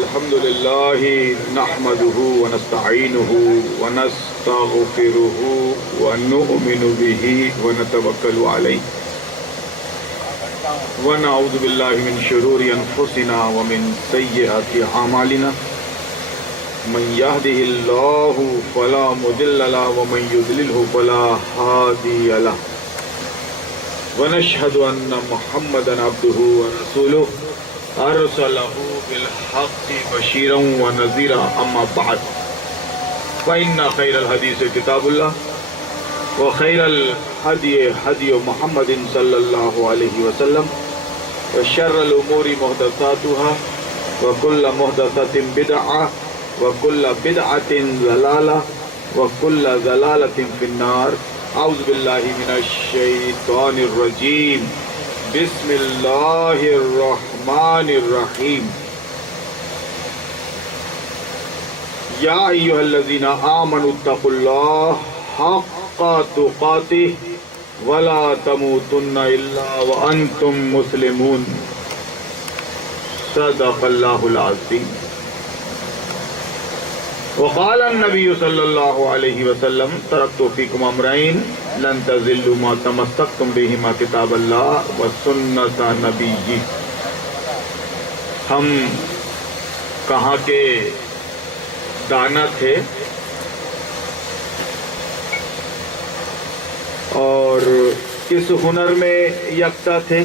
الحمد لله نحمده ونستعينه ونستغفره ونؤمن به ونتوكل عليه ونعوذ بالله من شرور أنفسنا ومن سيئات أعمالنا من يهده الله فلا مضل له ومن يضلله فلا هادي له ونشهد أن محمدا عبده ورسوله أرسله بالحق بشيرا ونذيرا أما بعد فإن خير الحديث كتاب الله وخير الهدي هدي محمد صلى الله عليه وسلم وشر الأمور محدثاتها وكل محدثة بدعة وكل بدعة ضلالة وكل ضلالة في النار. أعوذ بالله من الشيطان الرجيم. بسم الله الرحمن الرحيم. يا أيها الذين آمنوا اتقوا الله حق تقاته ولا تموتن إلا وأنتم مسلمون. صدق الله العظيم. وقال النبي صلى الله عليه وسلم تركت فيكم أمرين لن تضلوا ما تمسكتم بهما كتاب الله وسنة نبيه. ہم کہاں کے دانا تھے اور کس ہنر میں یکتا تھے؟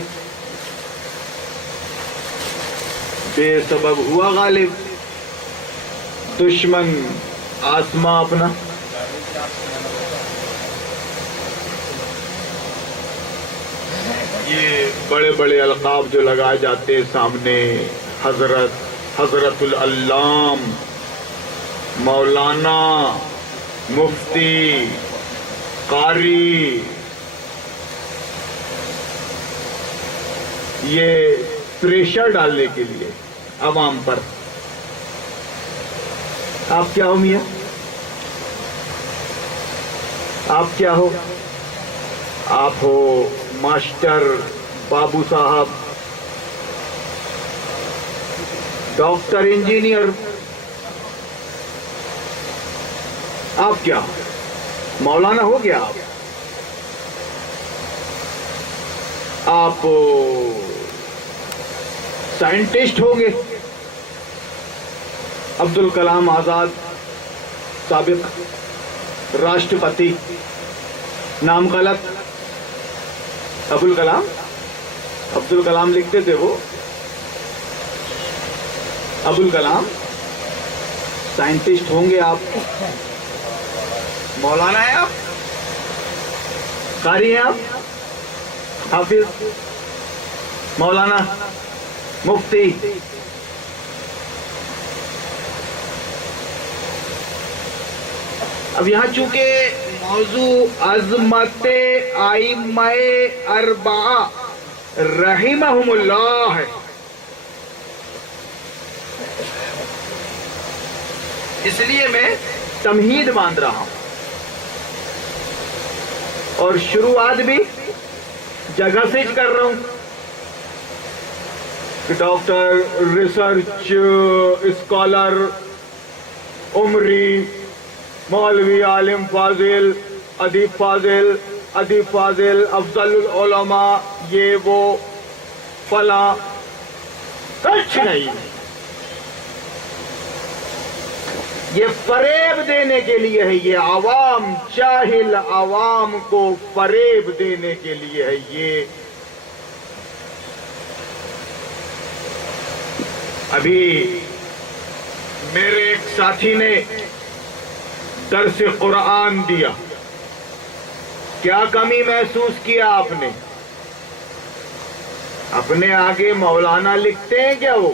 بے سبب ہوا غالب دشمن آسماں اپنا. یہ بڑے بڑے القاب جو لگائے جاتے سامنے، حضرت العلام، مولانا، مفتی، قاری، یہ پریشر ڈالنے کے لیے عوام پر. آپ کیا ہو میاں؟ آپ کیا ہو؟ آپ ہو ماسٹر بابو صاحب، ڈاکٹر، انجینئر. آپ کیا ہو؟ مولانا ہو گیا آپ سائنٹسٹ ہوں گے. عبد الکلام آزاد سابق راشٹرپتی، نام غلط. ابو الکلام، عبد الکلام لکھتے تھے وہ. ابو الکلام سائنٹسٹ ہوں گے آپ. مولانا ہیں آپ، قاری ہیں آپ، حافظ، مولانا، مفتی. اب یہاں چونکہ موضوع عظمت ائمہ اربعہ رحمہم اللہ ہے، اس لیے میں تمہید باندھ رہا ہوں اور شروعات بھی جگہ سے کر رہا ہوں کہ ڈاکٹر، ریسرچ اسکالر، عمری، مولوی، عالم فاضل، ادیب فاضل، ادیب فاضل، افضل العلماء، یہ وہ فلاں، کچھ نہیں. یہ فریب دینے کے لیے ہے. یہ عوام، جاہل عوام کو فریب دینے کے لیے ہے. یہ ابھی میرے ایک ساتھی نے درس قرآن دیا. کیا کمی محسوس کیا آپ نے؟ اپنے آگے مولانا لکھتے ہیں کیا؟ وہ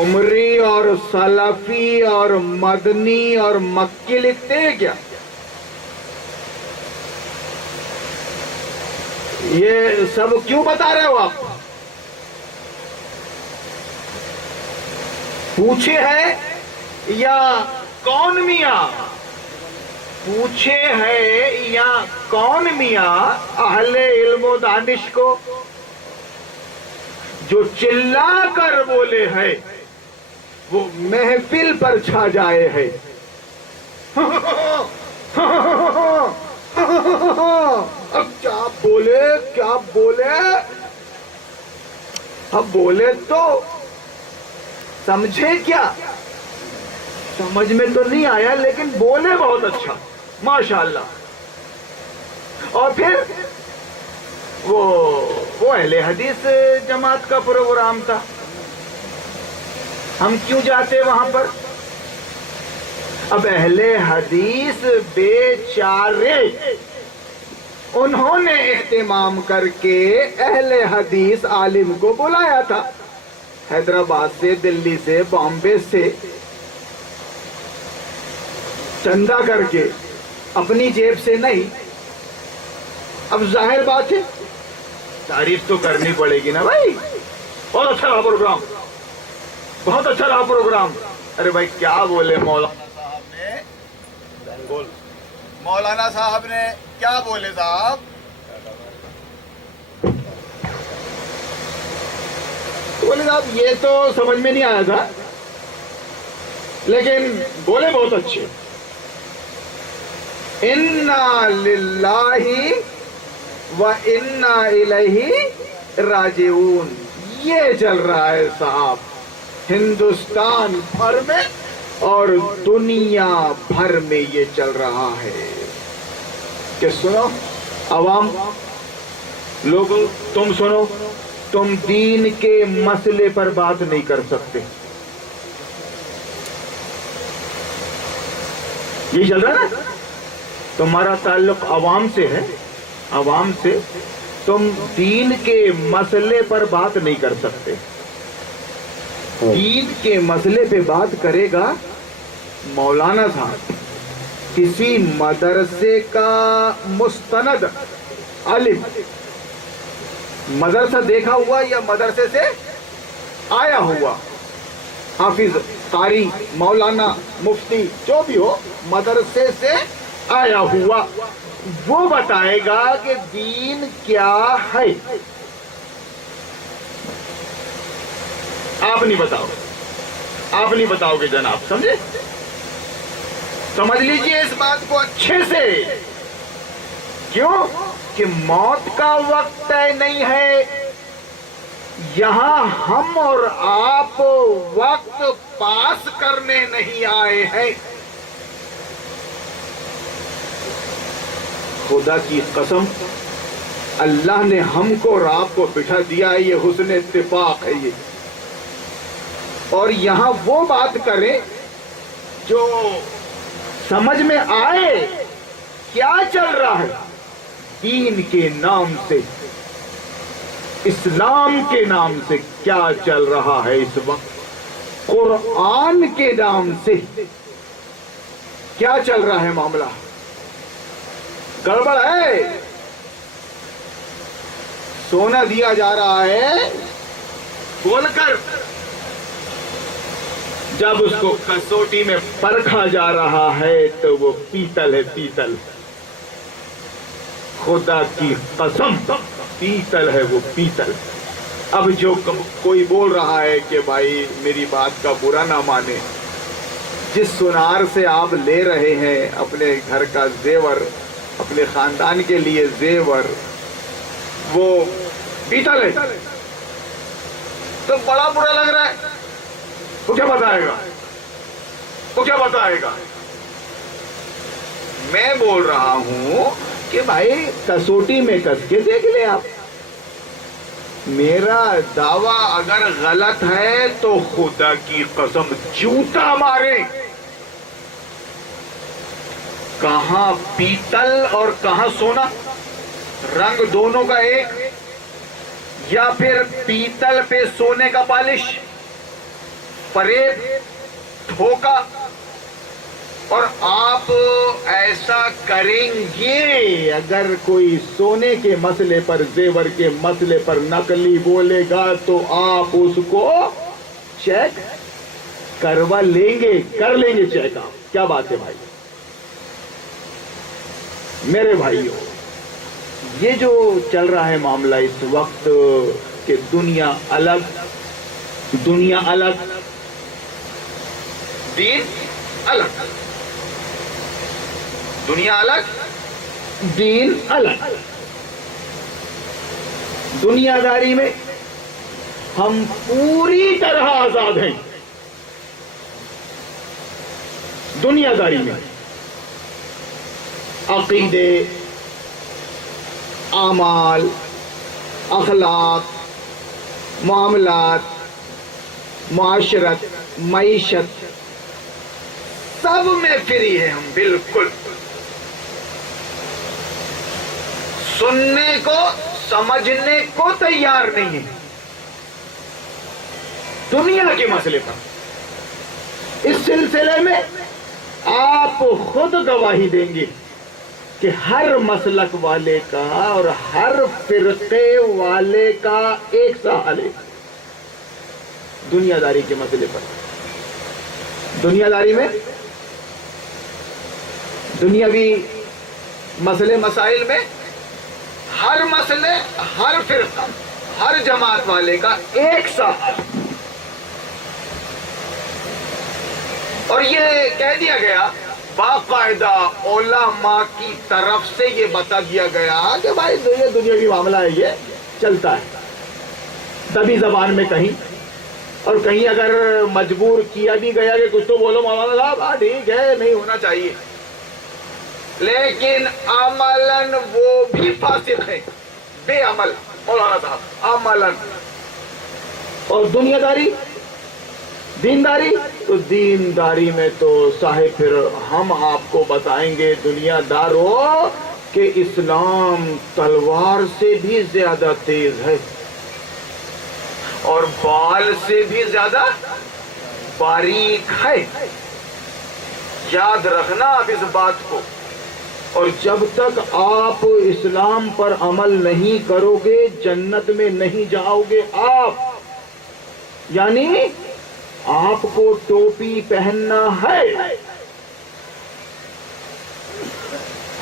عمری اور سلفی اور مدنی اور مکی لکھتے ہیں کیا؟ یہ سب کیوں بتا رہے ہو آپ؟ پوچھے ہے یا کون میاں؟ پوچھے ہے یا کون میاں اہل علم و دانش کو؟ جو چلا کر بولے ہے وہ محفل پر چھا جائے ہے. اب کیا بولے اب بولے تو سمجھے کیا؟ سمجھ میں تو نہیں آیا لیکن بولے بہت اچھا ماشاءاللہ. اور پھر وہ اہل حدیث جماعت کا پروگرام تھا. ہم کیوں جاتے وہاں پر؟ اب اہل حدیث بیچارے انہوں نے اہتمام کر کے اہل حدیث عالم کو بلایا تھا، حیدرآباد سے، دلی سے، بامبے سے، چندہ کر کے، اپنی جیب سے نہیں. اب ظاہر بات ہے تعریف تو کرنی پڑے گی نا بھائی. بہت اچھا رہا پروگرام، بہت اچھا رہا پروگرام. ارے بھائی کیا بولے مولانا صاحب نے کیا بولے صاحب؟ بولے صاحب یہ تو سمجھ میں نہیں آیا تھا لیکن بولے بہت اچھے. انا للہ و انا الیہ راجعون. یہ چل رہا ہے صاحب ہندوستان بھر میں اور دنیا بھر میں یہ چل رہا ہے کہ سنو عوام لوگوں، تم سنو، تم دین کے مسئلے پر بات نہیں کر سکتے. یہ چل رہا ہے نا. تمہارا تعلق عوام سے ہے، عوام سے. تم دین کے مسئلے پر بات نہیں کر سکتے. دین کے مسئلے پہ بات کرے گا مولانا صاحب، کسی مدرسے کا مستند عالم، مدرسہ دیکھا ہوا یا مدرسے سے آیا ہوا حافظ، قاری، مولانا، مفتی، جو بھی ہو، مدرسے سے آیا ہوا، وہ بتائے گا کہ دین کیا ہے. آپ نہیں بتاؤ، آپ نہیں بتاؤ گے جناب. سمجھے؟ سمجھ لیجئے اس بات کو اچھے سے. کیوں کہ موت کا وقت طے نہیں ہے. یہاں ہم اور آپ وقت پاس کرنے نہیں آئے ہیں. خدا کی قسم اللہ نے ہم کو اور آپ کو بٹھا دیا ہے، یہ حسن اتفاق ہے یہ. اور یہاں وہ بات کریں جو سمجھ میں آئے کیا چل رہا ہے دین کے نام سے، اسلام کے نام سے کیا چل رہا ہے اس وقت، قرآن کے نام سے کیا چل رہا ہے معاملہ. گڑبڑ ہے. سونا دیا جا رہا ہے بول کر، جب اس کو کسوٹی میں پرکھا جا رہا ہے تو وہ پیتل ہے، پیتل. خدا کی قسم پیتل ہے وہ، پیتل. اب جو کوئی بول رہا ہے کہ بھائی میری بات کا برا نہ مانے، جس سونار سے آپ لے رہے ہیں اپنے گھر کا زیور، اپنے خاندان کے لیے زیور، وہ پیتل ہے تو بڑا برا لگ رہا ہے. وہ کیا بتائے گا، وہ کیا بتائے گا. میں بول رہا ہوں کہ بھائی کسوٹی میں کس کے دیکھ لیں آپ. میرا دعویٰ اگر غلط ہے تو خدا کی قسم جوتا مارے. کہاں پیتل اور کہاں سونا، رنگ دونوں کا ایک، یا پھر پیتل پہ سونے کا پالش، فریب، دھوکا. اور آپ ایسا کریں گے اگر کوئی سونے کے مسئلے پر، زیور کے مسئلے پر نقلی بولے گا تو آپ اس کو چیک کروا لیں گے، کر لیں گے چیک. آپ کیا بات ہے بھائی. میرے بھائیوں، یہ جو چل رہا ہے معاملہ اس وقت کہ دنیا الگ، دنیا الگ، دین الگ، دنیا الگ، دین الگ۔ دنیا داری میں ہم پوری طرح آزاد ہیں، دنیا داری میں عقیدے، اعمال، اخلاق، معاملات، معاشرت، معیشت، سب میں فری ہیں ہم بالکل۔ سننے کو سمجھنے کو تیار نہیں ہیں دنیا کے مسئلے پر۔ اس سلسلے میں آپ خود گواہی دیں گے کہ ہر مسلک والے کا اور ہر فرقے والے کا ایک سا حال ہے دنیا داری کے مسئلے پر۔ دنیا داری میں دنیاوی مسئلے مسائل میں ہر مسئلے، ہر فرقہ، ہر جماعت والے کا ایک سا حال۔ اور یہ کہہ دیا گیا باقاعدہ علماء کی طرف سے، یہ بتا دیا گیا کہ بھائی یہ دنیاوی معاملہ ہے، یہ چلتا ہے دبی زبان میں کہیں، اور کہیں اگر مجبور کیا بھی گیا کہ کچھ تو بولو مولانا صاحب، ہاں ٹھیک ہے، نہیں ہونا چاہیے، لیکن عملاً وہ بھی فاسق ہے، بے عمل مولانا صاحب عملاً۔ اور دنیا داری، دینداری، تو دینداری میں تو صاحب پھر ہم آپ کو بتائیں گے دنیا داروں کہ اسلام تلوار سے بھی زیادہ تیز ہے اور بال سے بھی زیادہ باریک ہے۔ یاد رکھنا آپ اس بات کو۔ اور جب تک آپ اسلام پر عمل نہیں کرو گے جنت میں نہیں جاؤ گے آپ۔ یعنی آپ کو ٹوپی پہننا ہے،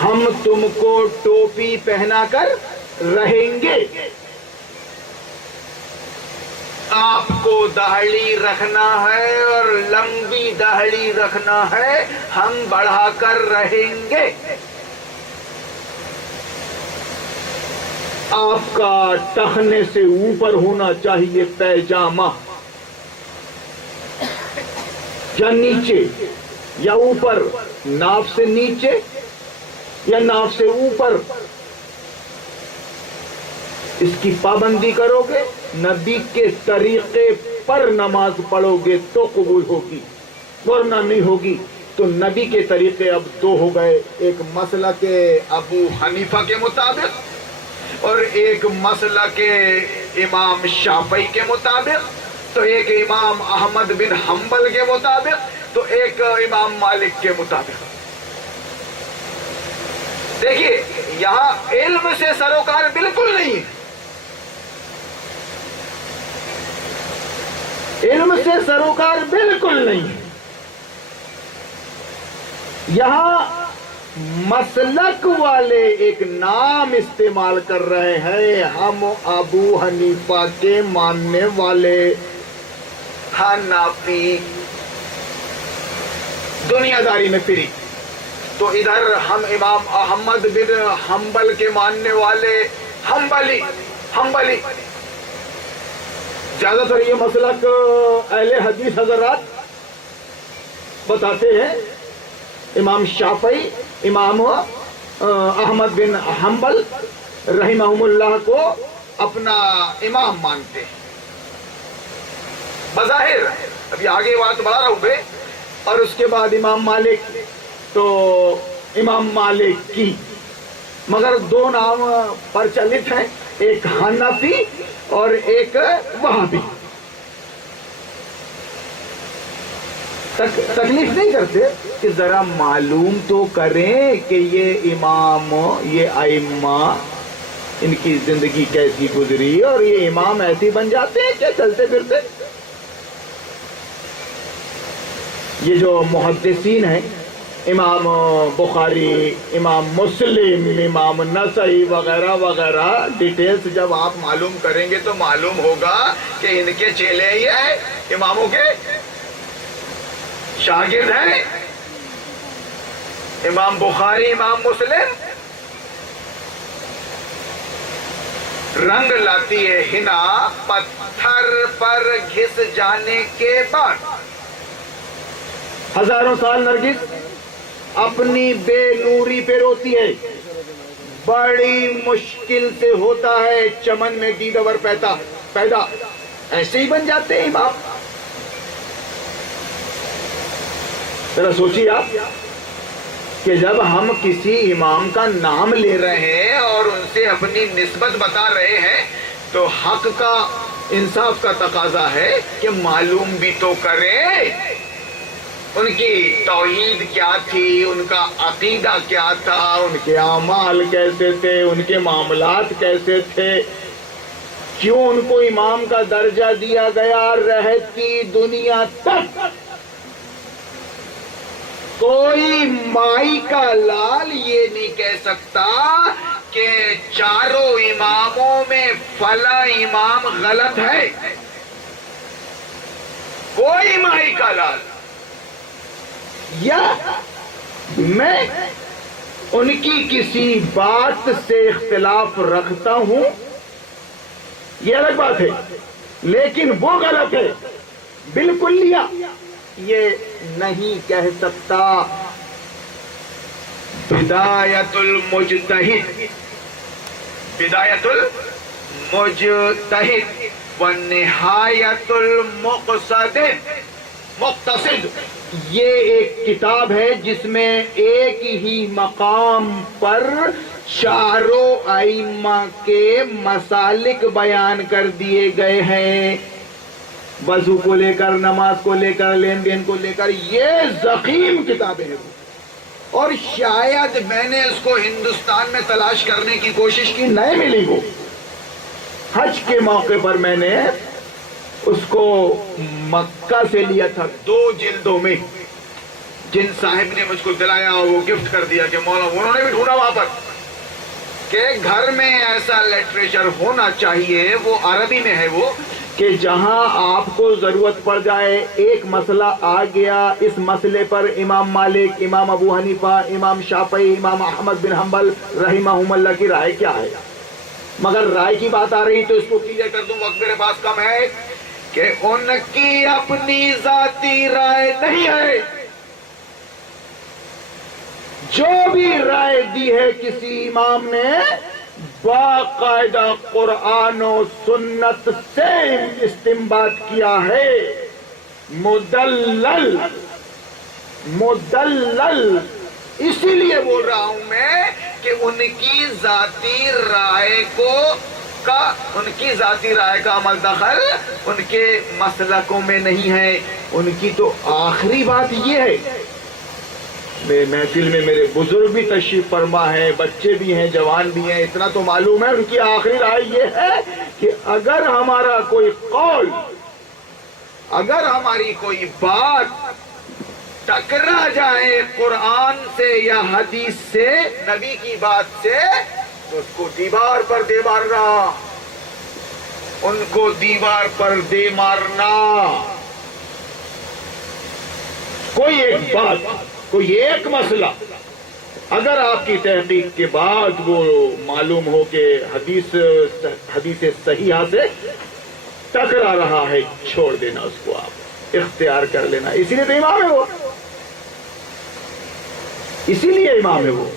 ہم تم کو ٹوپی پہنا کر رہیں گے۔ آپ کو داڑھی رکھنا ہے اور لمبی داڑھی رکھنا ہے، ہم بڑھا کر رہیں گے۔ آپ کا ٹخنے سے اوپر ہونا چاہیے پیجامہ، یا نیچے یا اوپر، ناف سے نیچے یا ناف سے اوپر، اس کی پابندی کرو گے، نبی کے طریقے پر نماز پڑھو گے تو قبول ہوگی، ورنہ نہیں ہوگی۔ تو نبی کے طریقے اب دو ہو گئے، ایک مسلک ابو حنیفہ کے مطابق اور ایک مسلک امام شافعی کے مطابق، تو ایک امام احمد بن حنبل کے مطابق، تو ایک امام مالک کے مطابق۔ دیکھیے یہاں علم سے سروکار بالکل نہیں ہے، علم سے سروکار بالکل نہیں ہے۔ یہاں مسلک والے ایک نام استعمال کر رہے ہیں، ہم ابو حنیفہ کے ماننے والے حنفی، دنیا داری میں فری۔ تو ادھر ہم امام احمد بن حنبل کے ماننے والے حنبلی۔ زیادہ تر یہ مسلک اہل حدیث حضرات بتاتے ہیں، امام شافعی، امام احمد بن حنبل رحمہم اللہ کو اپنا امام مانتے ہیں بظاہر۔ ابھی آگے بات بڑھا رہا ہوں میں۔ اور اس کے بعد امام مالک، تو امام مالک کی مگر دو نام پرچلت ہیں، ایک حنفی اور ایک وہابی۔ تکلیف نہیں کرتے کہ ذرا معلوم تو کریں کہ یہ امام، یہ ائمہ، ان کی زندگی کیسی گزری اور یہ امام ایسے بن جاتے ہیں کیا چلتے پھرتے؟ یہ جو محدثین ہیں امام بخاری، امام مسلم، امام نسائی وغیرہ وغیرہ ڈیٹیلز جب آپ معلوم کریں گے تو معلوم ہوگا کہ ان کے چیلے ہی ہیں، اماموں کے شاگرد ہیں امام بخاری، امام مسلم۔ رنگ لاتی ہے حنا پتھر پر گھس جانے کے بعد۔ ہزاروں سال نرگس اپنی بے نوری پہ روتی ہے، بڑی مشکل سے ہوتا ہے چمن میں دیدور پیدا، ایسے ہی بن جاتے ہیں باپ۔ ذرا سوچیے آپ کہ جب ہم کسی امام کا نام لے رہے ہیں اور ان سے اپنی نسبت بتا رہے ہیں تو حق کا، انصاف کا تقاضا ہے کہ معلوم بھی تو کریں ان کی توحید کیا تھی، ان کا عقیدہ کیا تھا، ان کے اعمال کیسے تھے، ان کے معاملات کیسے تھے، کیوں ان کو امام کا درجہ دیا گیا رہتی دنیا تک۔ کوئی مائی کا لال یہ نہیں کہہ سکتا کہ چاروں اماموں میں فلاں امام غلط ہے، کوئی مائی کا لال، یا میں ان کی کسی بات سے اختلاف رکھتا ہوں یہ الگ بات ہے، لیکن وہ غلط ہے بالکل لیا یہ نہیں کہہ سکتا۔ بدایت المجتہد ونہایت مقتصد، یہ ایک کتاب ہے جس میں ایک ہی مقام پر چاروں ائمہ کے مسالک بیان کر دیے گئے ہیں، وضو کو لے کر، نماز کو لے کر، لین دین کو لے کر، یہ ضخیم کتابیں ہیں۔ اور شاید میں نے اس کو ہندوستان میں تلاش کرنے کی کوشش کی، نہیں ملی وہ۔ حج کے موقع پر میں نے اس کو مکہ سے لیا تھا 2 جلدوں میں، جن صاحب نے مجھ کو دلایا وہ گفٹ کر دیا کہ مولانا انہوں نے بھی ڈھونڈا وہاں پر کہ گھر میں ایسا لٹریچر ہونا چاہیے، وہ عربی میں ہے وہ، کہ جہاں آپ کو ضرورت پڑ جائے، ایک مسئلہ آ گیا، اس مسئلے پر امام مالک، امام ابو حنیفہ، امام شافعی، امام احمد بن حنبل رحمہم اللہ کی رائے کیا ہے۔ مگر رائے کی بات آ رہی تو اس کو کلیئر کر دوں، وقت میرے پاس کم ہے، کہ ان کی اپنی ذاتی رائے نہیں ہے، جو بھی رائے دی ہے کسی امام نے باقاعدہ قرآن و سنت سے استنباط کیا ہے، مدلل۔ اسی لیے بول رہا ہوں میں کہ ان کی ذاتی رائے کا عمل دخل ان کے مسلکوں میں نہیں ہے۔ ان کی تو آخری بات یہ ہے، میرے محفل میں میرے بزرگ بھی تشریف فرما ہے، بچے بھی ہیں، جوان بھی ہیں، اتنا تو معلوم ہے ان کی آخری رائے یہ ہے کہ اگر ہمارا کوئی قول، اگر ہماری کوئی بات ٹکرا جائے قرآن سے یا حدیث سے، نبی کی بات سے، تو اس کو دیوار پر دے مارنا، ان کو دیوار پر دے مارنا۔ کوئی ایک بات، کوئی ایک مسئلہ اگر آپ کی تحقیق کے بعد وہ معلوم ہو کہ حدیث صحیحہ سے ٹکرا رہا ہے، چھوڑ دینا، اس کو آپ اختیار کر لینا۔ اسی لیے تو امام ہے وہ، اسی لیے امام ہے وہ۔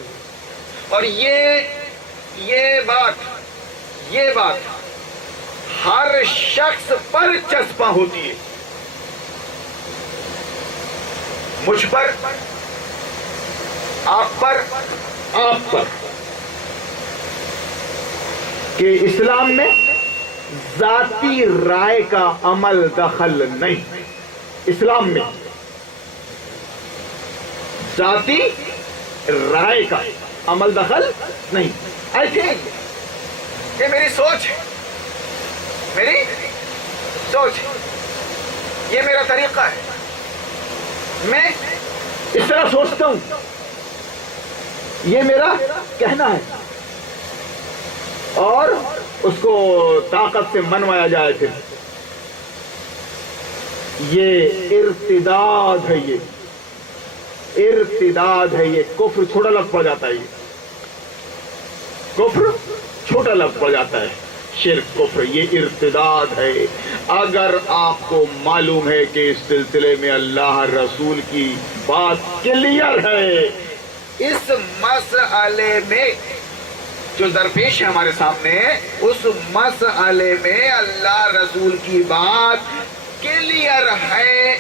اور یہ بات ہر شخص پر چسپاں ہوتی ہے، مجھ پر، آپ پر، کہ اسلام میں ذاتی رائے کا عمل دخل نہیں، اسلام میں ذاتی رائے کا عمل دخل نہیں۔ آئی تھنک یہ میری سوچ، یہ میرا طریقہ ہے۔ میں اس طرح سوچتا ہوں، یہ میرا کہنا ہے، اور اس کو طاقت سے منوایا جائے پھر یہ ارتداد ہے، یہ ارتداد ہے، یہ کفر چھوٹا لفظ پڑ جاتا ہے، یہ کفر چھوٹا لفظ پڑ جاتا ہے، شرک کفر یہ ارتداد ہے۔ اگر آپ کو معلوم ہے کہ اس سلسلے میں اللہ رسول کی بات کلیئر ہے، اس مسئلے میں جو درپیش ہے ہمارے سامنے، اس مسئلے میں اللہ رسول کی بات کلیئر ہے،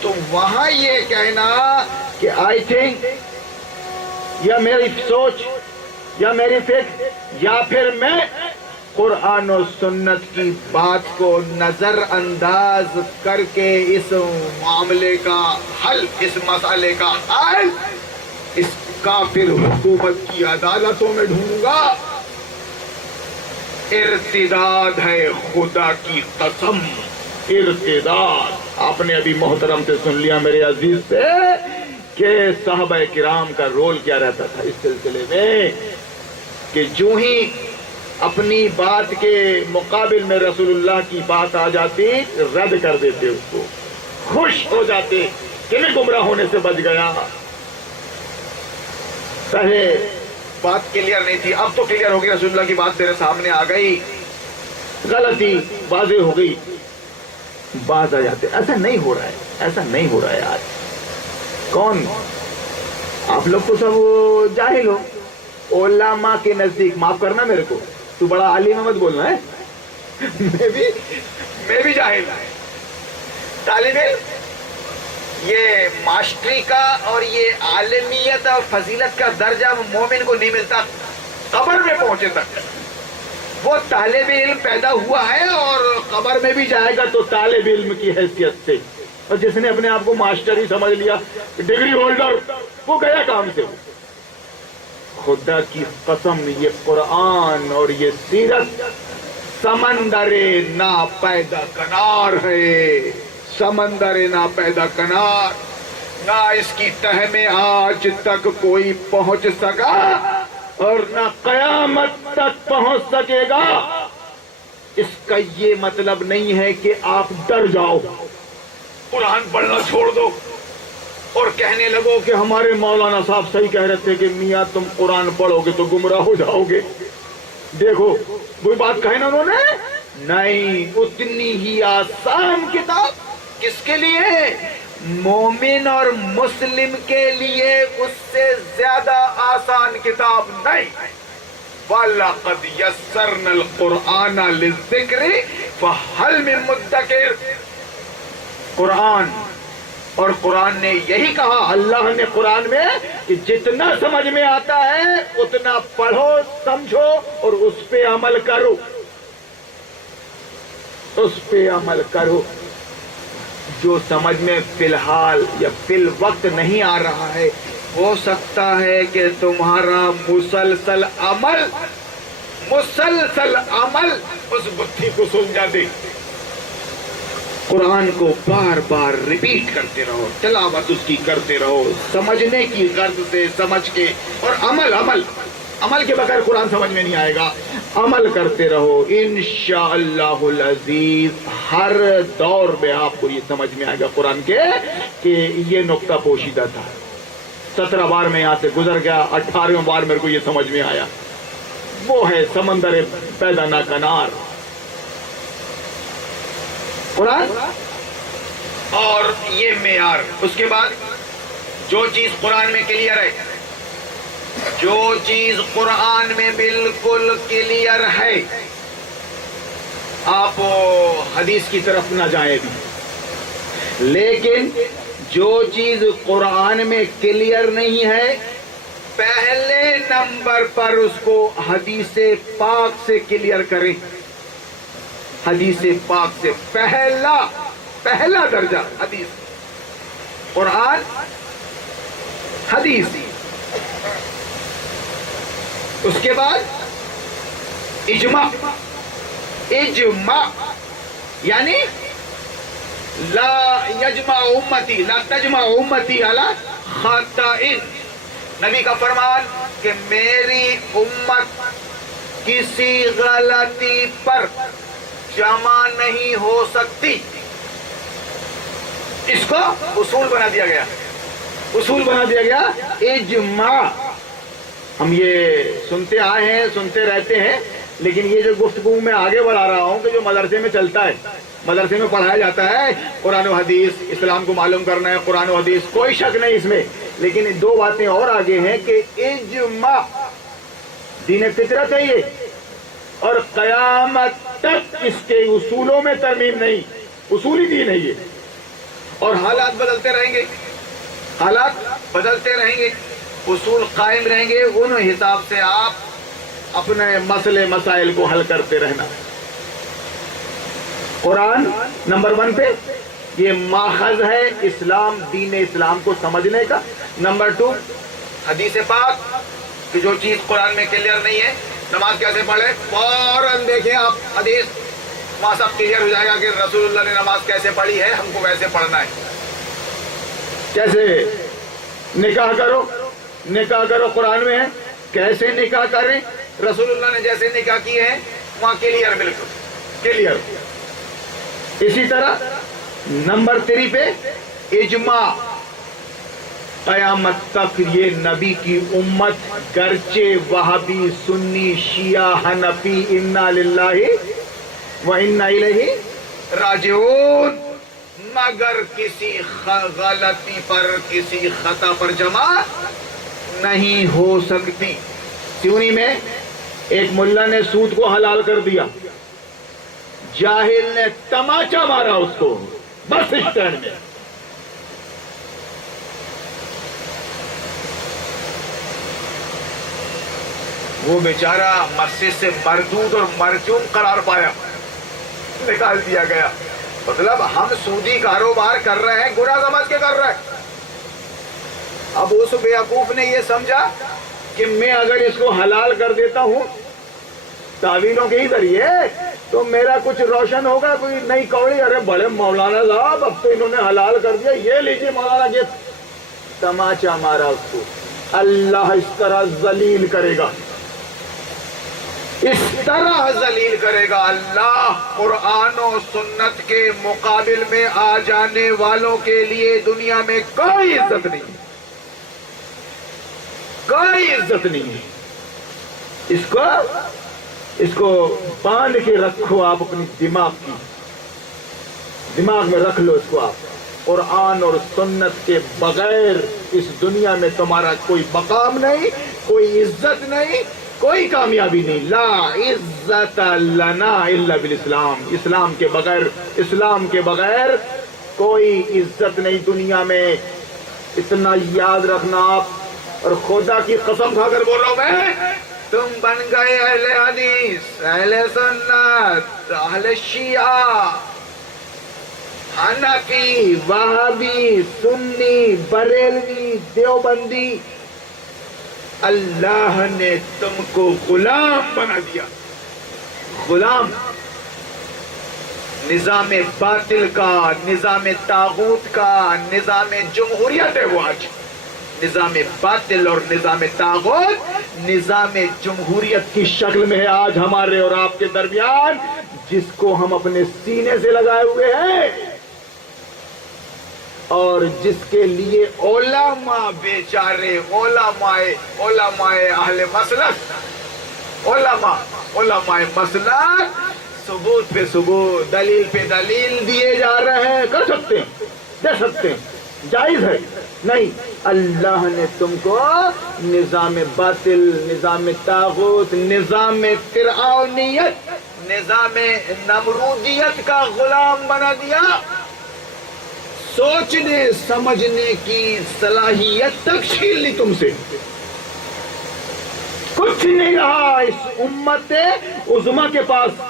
تو وہاں یہ کہنا کہ آئی تھنک، یا میری سوچ، یا میری فکر، یا پھر میں قرآن و سنت کی بات کو نظر انداز کر کے اس معاملے کا حل، اس مسئلے کا حل اس کافر حکومت کی عدالتوں میں ڈھونڈوں گا، ارتداد ہے، خدا کی قسم ارتداد۔ آپ نے ابھی محترم سے سن لیا میرے عزیز سے کہ صحابہ کرام کا رول کیا رہتا تھا اس سلسلے میں، کہ جو ہی اپنی بات کے مقابل میں رسول اللہ کی بات آ جاتی رد کر دیتے، اس کو خوش ہو جاتے کہ میں گمراہ ہونے سے بچ گیا۔ پہلے بات کلیئر نہیں تھی، اب تو کلیئر ہو گئی، رسول اللہ کی بات میرے سامنے آ گئی، غلطی واضح ہو گئی، باز آ جاتے۔ ایسا نہیں ہو رہا ہے، ایسا نہیں ہو رہا ہے آج۔ کون؟ آپ لوگ تو سب جاہل ہو، علماء کے نزدیک، معاف کرنا میرے کو، تو بڑا عالم مت بولنا ہے، میں بھی جاہل طالب علم۔ یہ ماسٹری کا اور یہ عالمیت اور فضیلت کا درجہ مومن کو نہیں ملتا قبر میں پہنچے تک۔ وہ طالب علم پیدا ہوا ہے اور قبر میں بھی جائے گا تو طالب علم کی حیثیت سے، اور جس نے اپنے آپ کو ماسٹر ہی سمجھ لیا، ڈگری ہولڈر، وہ گیا کام سے۔ خدا کی قسم یہ قرآن اور یہ سیرت سمندر ناپیدا کنار ہے، سمندر ناپیدا کنار، نہ اس کی تہ میں آج تک کوئی پہنچ سکا اور نہ قیامت تک پہنچ سکے گا۔ اس کا یہ مطلب نہیں ہے کہ آپ ڈر جاؤ، قرآن پڑھنا چھوڑ دو اور کہنے لگو کہ ہمارے مولانا صاحب صحیح کہہ رہے تھے کہ میاں تم قرآن پڑھو گے تو گمراہ ہو جاؤ گے۔ دیکھو وہی بات کہی نا انہوں نے، نہیں، اتنی ہی آسان کتاب کس کے لیے؟ مومن اور مسلم کے لیے اس سے زیادہ آسان کتاب نہیں۔ وَلَقَدْ يَسَّرْنَا الْقُرْآنَ لِلذِّكْرِ فَهَلْ مِن مُدَّكِرٍ۔ قرآن، اور قرآن نے یہی کہا، اللہ نے قرآن میں، کہ جتنا سمجھ میں آتا ہے اتنا پڑھو، سمجھو اور اس پہ عمل کرو، اس پہ عمل کرو۔ جو سمجھ میں فی الحال یا فی الوقت نہیں آ رہا ہے، ہو سکتا ہے کہ تمہارا مسلسل عمل اس بتھی کو سلجھا دے۔ قرآن کو بار بار ریپیٹ کرتے رہو، تلاوت اس کی کرتے رہو، سمجھنے کی غرض سے سمجھ کے، اور عمل کے بغیر قرآن سمجھ میں نہیں آئے گا۔ عمل کرتے رہو، انشاءاللہ العزیز ہر دور میں آپ کو یہ سمجھ میں آئے گا قرآن کے کہ یہ نقطہ پوشیدہ تھا۔ 17 بار میں یہاں سے گزر گیا، 18ویں بار میرے کو یہ سمجھ میں آیا۔ وہ ہے سمندر پیدا نہ کنار قرآن اور یہ معیار۔ اس کے بعد جو چیز قرآن میں کلیئر ہے، جو چیز قرآن میں بالکل کلیئر ہے، آپ حدیث کی طرف نہ جائیں بھی، لیکن جو چیز قرآن میں کلیئر نہیں ہے، پہلے نمبر پر اس کو حدیث پاک سے کلیئر کریں۔ حدیث پاک سے پہلا درجہ حدیث، قرآن، حدیث، اس کے بعد اجماع یعنی لا یجمع امتی لا تجمع امتی علی خطائن، نبی کا فرمان کہ میری امت کسی غلطی پر جمع نہیں ہو سکتی. اس کو اصول بنا دیا گیا، اصول بنا دیا گیا اجماع. ہم یہ سنتے آئے ہیں، سنتے رہتے ہیں، لیکن یہ جو گفتگو میں آگے بڑھا رہا ہوں کہ جو مدرسے میں چلتا ہے، مدرسے میں پڑھایا جاتا ہے قرآن و حدیث، اسلام کو معلوم کرنا ہے قرآن و حدیث، کوئی شک نہیں اس میں، لیکن دو باتیں اور آگے ہیں کہ اجماع دین فطرت ہے یہ، اور قیامت تک اس کے اصولوں میں ترمیم نہیں، اصولی دین ہے یہ. اور حالات بدلتے رہیں گے، حالات بدلتے رہیں گے، اصول قائم رہیں گے، ان حساب سے آپ اپنے مسئلے مسائل کو حل کرتے رہنا. قرآن نمبر 1 پہ یہ ماخذ ہے اسلام، دین اسلام کو سمجھنے کا. نمبر 2 حدیث پاک کہ جو چیز قرآن میں کلیئر نہیں ہے، نماز کیسے پڑھے، فوراً دیکھیں آپ حدیث، وہاں سب کلیئر ہو جائے گا کہ رسول اللہ نے نماز کیسے پڑھی ہے، ہم کو ویسے پڑھنا ہے. کیسے نکاح کرو، نکاح کرو قرآن میں ہے، کیسے نکاح کریں، رسول اللہ نے جیسے نکاح کیے ہیں وہاں کلیئر، بالکل کلیئر. اسی طرح نمبر 3 پہ اجماع، قیامت تک یہ نبی کی امت گرچہ وہابی، سنی، شیعہ، حنفی، انا للہ و انا الیہ راجعون، مگر کسی غلطی پر، کسی خطا پر جمع نہیں ہو سکتی. سیونی میں ایک ملا نے سود کو حلال کر دیا، جاہل نے تماچا مارا اس کو بس اسٹینڈ میں. وہ بیچارہ مسجد سے مردود اور مرجوم قرار پایا، نکال دیا گیا. مطلب ہم سودی کاروبار کر رہے ہیں، گناہ سمجھ کے کر رہے ہیں. اب اس بیوقوف نے یہ سمجھا کہ میں اگر اس کو حلال کر دیتا ہوں تعویلوں کے ہی ذریعے تو میرا کچھ روشن ہوگا، کوئی نئی کوڑی. ارے بڑے مولانا صاحب، اب تو انہوں نے حلال کر دیا، یہ لیجیے مولانا جی. تماچا مارا اس کو. اللہ اس طرح ذلیل کرے گا، اس طرح ذلیل کرے گا اللہ. قرآن و سنت کے مقابل میں آ جانے والوں کے لیے دنیا میں کوئی عزت نہیں، کوئی عزت نہیں ہے. اس کو باندھ کے رکھو آپ اپنی دماغ میں رکھ لو اس کو آپ. قرآن اور سنت کے بغیر اس دنیا میں تمہارا کوئی مقام نہیں، کوئی عزت نہیں، کوئی کامیابی نہیں. لا عزت لنا الا بالاسلام، اسلام کے بغیر کوئی عزت نہیں دنیا میں. اتنا یاد رکھنا آپ. اور خدا کی قسم کھا کر بول رہا ہوں میں، تم بن گئے اہل حدیث، اہل سنت، اہل شیعہ، حنفی، وہابی، سنی، بریلوی، دیوبندی. اللہ نے تم کو غلام بنا دیا، غلام. نظام باطل کا، نظام طاغوت کا، نظام جمہوریت ہے وہ. آج نظام باطل اور نظام طاغوت نظام جمہوریت کی شکل میں ہے آج ہمارے اور آپ کے درمیان، جس کو ہم اپنے سینے سے لگائے ہوئے ہیں، اور جس کے لیے علماء بیچارے، علماء اہل مسلک، علماء مسلک ثبوت پہ ثبوت، دلیل پہ دلیل دیے جا رہے ہیں. کر سکتے ہیں، دے سکتے ہیں، جائز ہے. نہیں، اللہ نے تم کو نظام باطل، نظام طاغوت، نظام فرعونیت، نظام نمرودیت کا غلام بنا دیا. سوچنے سمجھنے کی صلاحیت تک چھین لی تم سے. کچھ نہیں رہا اس امت عظمیٰ کے پاس.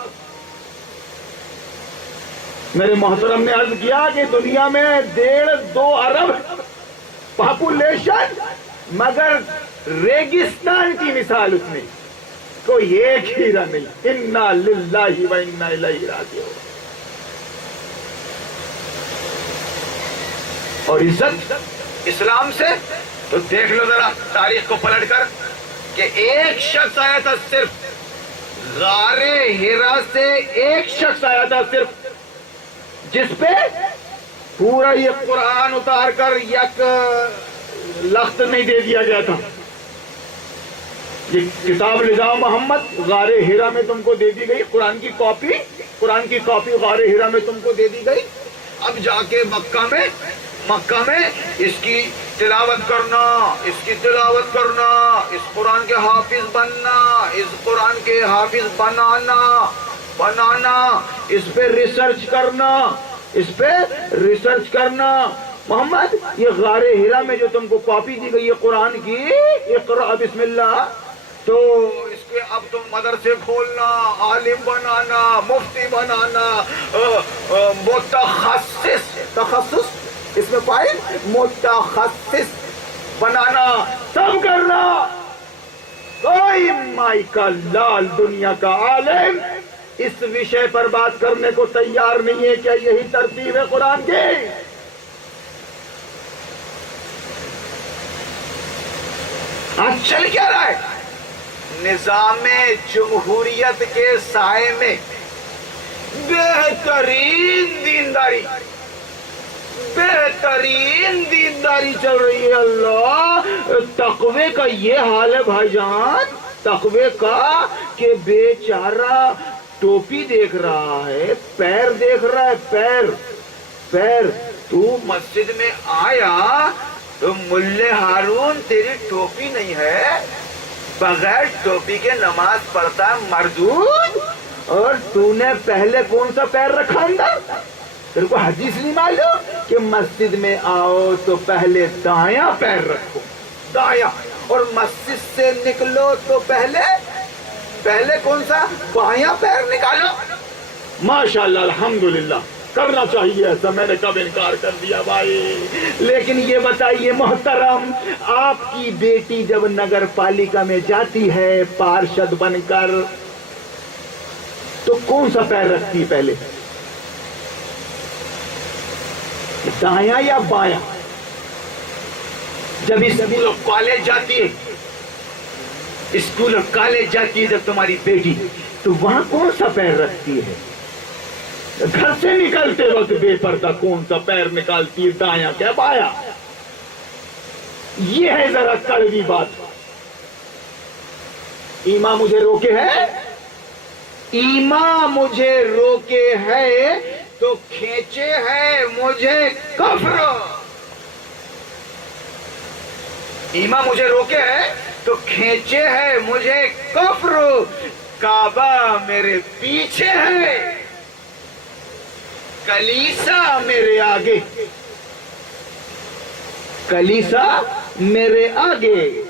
میرے محترم نے عرض کیا کہ دنیا میں 1.5-2 ارب پاپولیشن، مگر ریگستان کی مثال اس میں کوئی ایک ہیرا نہیں. انا للہ و انا الیہ راجعون. اور عزت اسلام سے، تو دیکھ لو ذرا تاریخ کو پلٹ کر کہ ایک شخص آیا تھا صرف غار ہرا سے، ایک شخص آیا تھا صرف، جس پہ پورا یہ قرآن اتار کر یک لخت نہیں دے دیا گیا تھا. یہ کتاب لجا محمد غار ہرا میں تم کو دے دی گئی، قرآن کی کاپی غار ہرا میں تم کو دے دی گئی. اب جا کے مکہ میں اس کی تلاوت کرنا، اس قرآن کے حافظ بننا، اس قرآن کے حافظ بنانا، اس پہ ریسرچ کرنا. محمد یہ غار ہرا میں جو تم کو کاپی دی گئی ہے قرآن کی، اقرأ بسم اللہ، تو اس کے اب تم مدرسے کھولنا، عالم بنانا، مفتی بنانا، تخصص اس میں فائل متخصص بنانا، سب کرنا. کوئی مائی کا لال دنیا کا عالم اس وشے پر بات کرنے کو تیار نہیں ہے. کیا یہی ترتیب ہے قرآن کی؟ آج چل کیا رہا ہے؟ نظام جمہوریت کے سائے میں بہترین دینداری چل رہی ہے. اللہ، تقوی کا یہ حال ہے بھائی جان، تقوی کا کہ بیچارہ ٹوپی دیکھ رہا ہے، پیر دیکھ رہا ہے، پیر. تو مسجد میں آیا تو ملے ہارون تیری ٹوپی نہیں ہے، بغیر ٹوپی کے نماز پڑھتا مردود، اور تو نے پہلے کون سا پیر رکھا اندر؟ تیرے کو حدیث نہیں معلوم کہ مسجد میں آؤ تو پہلے دایاں پیر رکھو، دایاں، اور مسجد سے نکلو تو پہلے کون سا؟ بایاں پیر نکالو. ماشاءاللہ، الحمدللہ، کرنا چاہیے ایسا. میں نے کب انکار کر دیا بھائی. لیکن یہ بتائیے محترم، آپ کی بیٹی جب نگر پالیکا میں جاتی ہے پارشد بن کر، تو کون سا پیر رکھتی ہے پہلے؟ دایاں یا بایاں؟ جب اسکول اور کالج جاتی ہے جب تمہاری بیٹی، تو وہاں کون سا پیر رکھتی ہے؟ گھر سے نکلتے وقت بے پردہ کون سا پیر نکالتی ہے؟ دایاں کیا بایاں؟ یہ ہے ذرا کڑوی بات. ایمان مجھے روکے ہے تو کھینچے ہے مجھے کفر. ایمان مجھے روکے ہے تو کھینچے ہے مجھے کفر. کعبہ میرے پیچھے ہے، کلیسا میرے آگے.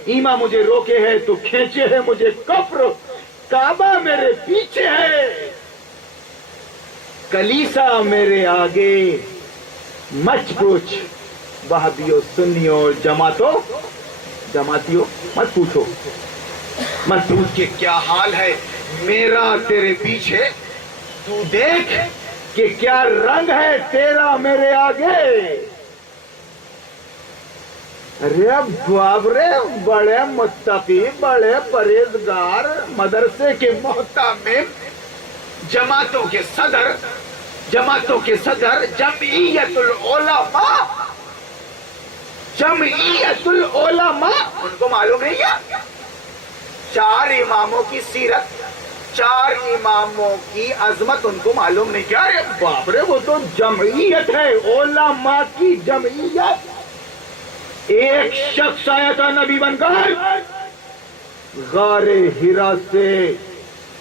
ایمان مجھے روکے ہے تو کھینچے ہے مجھے کفر. کعبہ میرے پیچھے ہے، کلیسا میرے آگے. مت پوچھ وہابیوں، سنیوں، جماعتیوں، مت پوچھ کہ کیا حال ہے میرا تیرے پیچھے. تو دیکھ کہ کیا رنگ ہے تیرا میرے آگے. ارے باپ رے، بڑے متقی، بڑے پرہیزگار، مدرسے کے محتمم، جماعتوں کے صدر، جمعیت العلماء، ان کو معلوم نہیں کیا؟ 4 اماموں کی سیرت، 4 اماموں کی عظمت ان کو معلوم نہیں کیا؟ ارے باپ رے، وہ تو جمعیت ہے، علماء کی جمعیت. ایک شخص آیا تھا نبی بن کر غار ہرا سے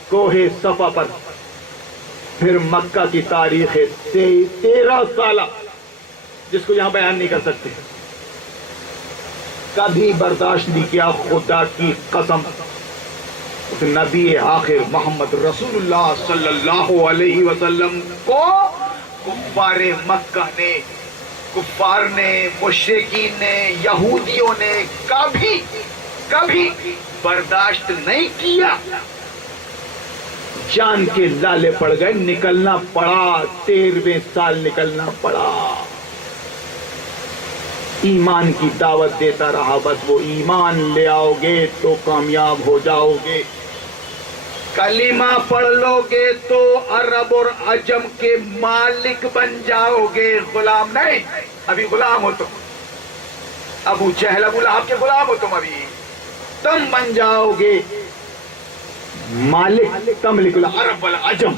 کوہ صفا پر. پھر مکہ کی تاریخ 13 سالہ جس کو یہاں بیان نہیں کر سکتے. کبھی برداشت نہیں کیا، خدا کی قسم. نبی آخر محمد رسول اللہ صلی اللہ علیہ وسلم کو کفار نے، مشرکین نے، یہودیوں نے کبھی برداشت نہیں کیا. جان کے لالے پڑ گئے، نکلنا پڑا، 13ویں سال نکلنا پڑا. ایمان کی دعوت دیتا رہا، بس وہ ایمان لے آؤ گے تو کامیاب ہو جاؤ گے، کلمہ پڑھ لو گے تو عرب اور عجم کے مالک بن جاؤ گے، غلام نہیں۔ ابھی غلام ہو تم، ابو جہل ابو لہب کے غلام ہو تم بن جاؤ گے مالک، تملک العرب والعجم،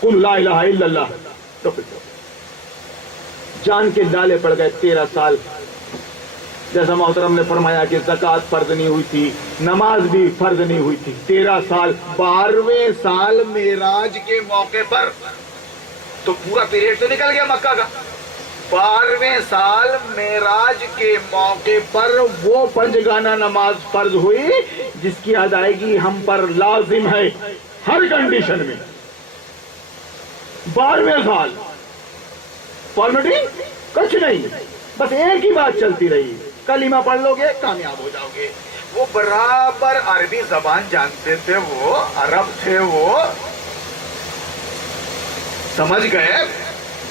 قل لا الہ الا اللہ۔ تو جان کے ڈالے پڑ گئے 13 سال، جیسا محترم نے فرمایا کہ زکوٰۃ فرض نہیں ہوئی تھی، نماز بھی فرض نہیں ہوئی تھی، 13 سال 12ویں سال معراج کے موقع پر، تو پورا پیریڈ تو نکل گیا مکہ کا، 12ویں سال معراج کے موقع پر وہ پنجگانہ نماز فرض ہوئی جس کی ادائیگی ہم پر لازم ہے ہر کنڈیشن میں۔ 12ویں سال فارمیلٹی کچھ نہیں، بس ایک ہی بات چلتی رہی، کلمہ پڑھ لو گے کامیاب ہو جاؤ گے۔ وہ برابر عربی زبان جانتے تھے، وہ عرب تھے، وہ سمجھ گئے۔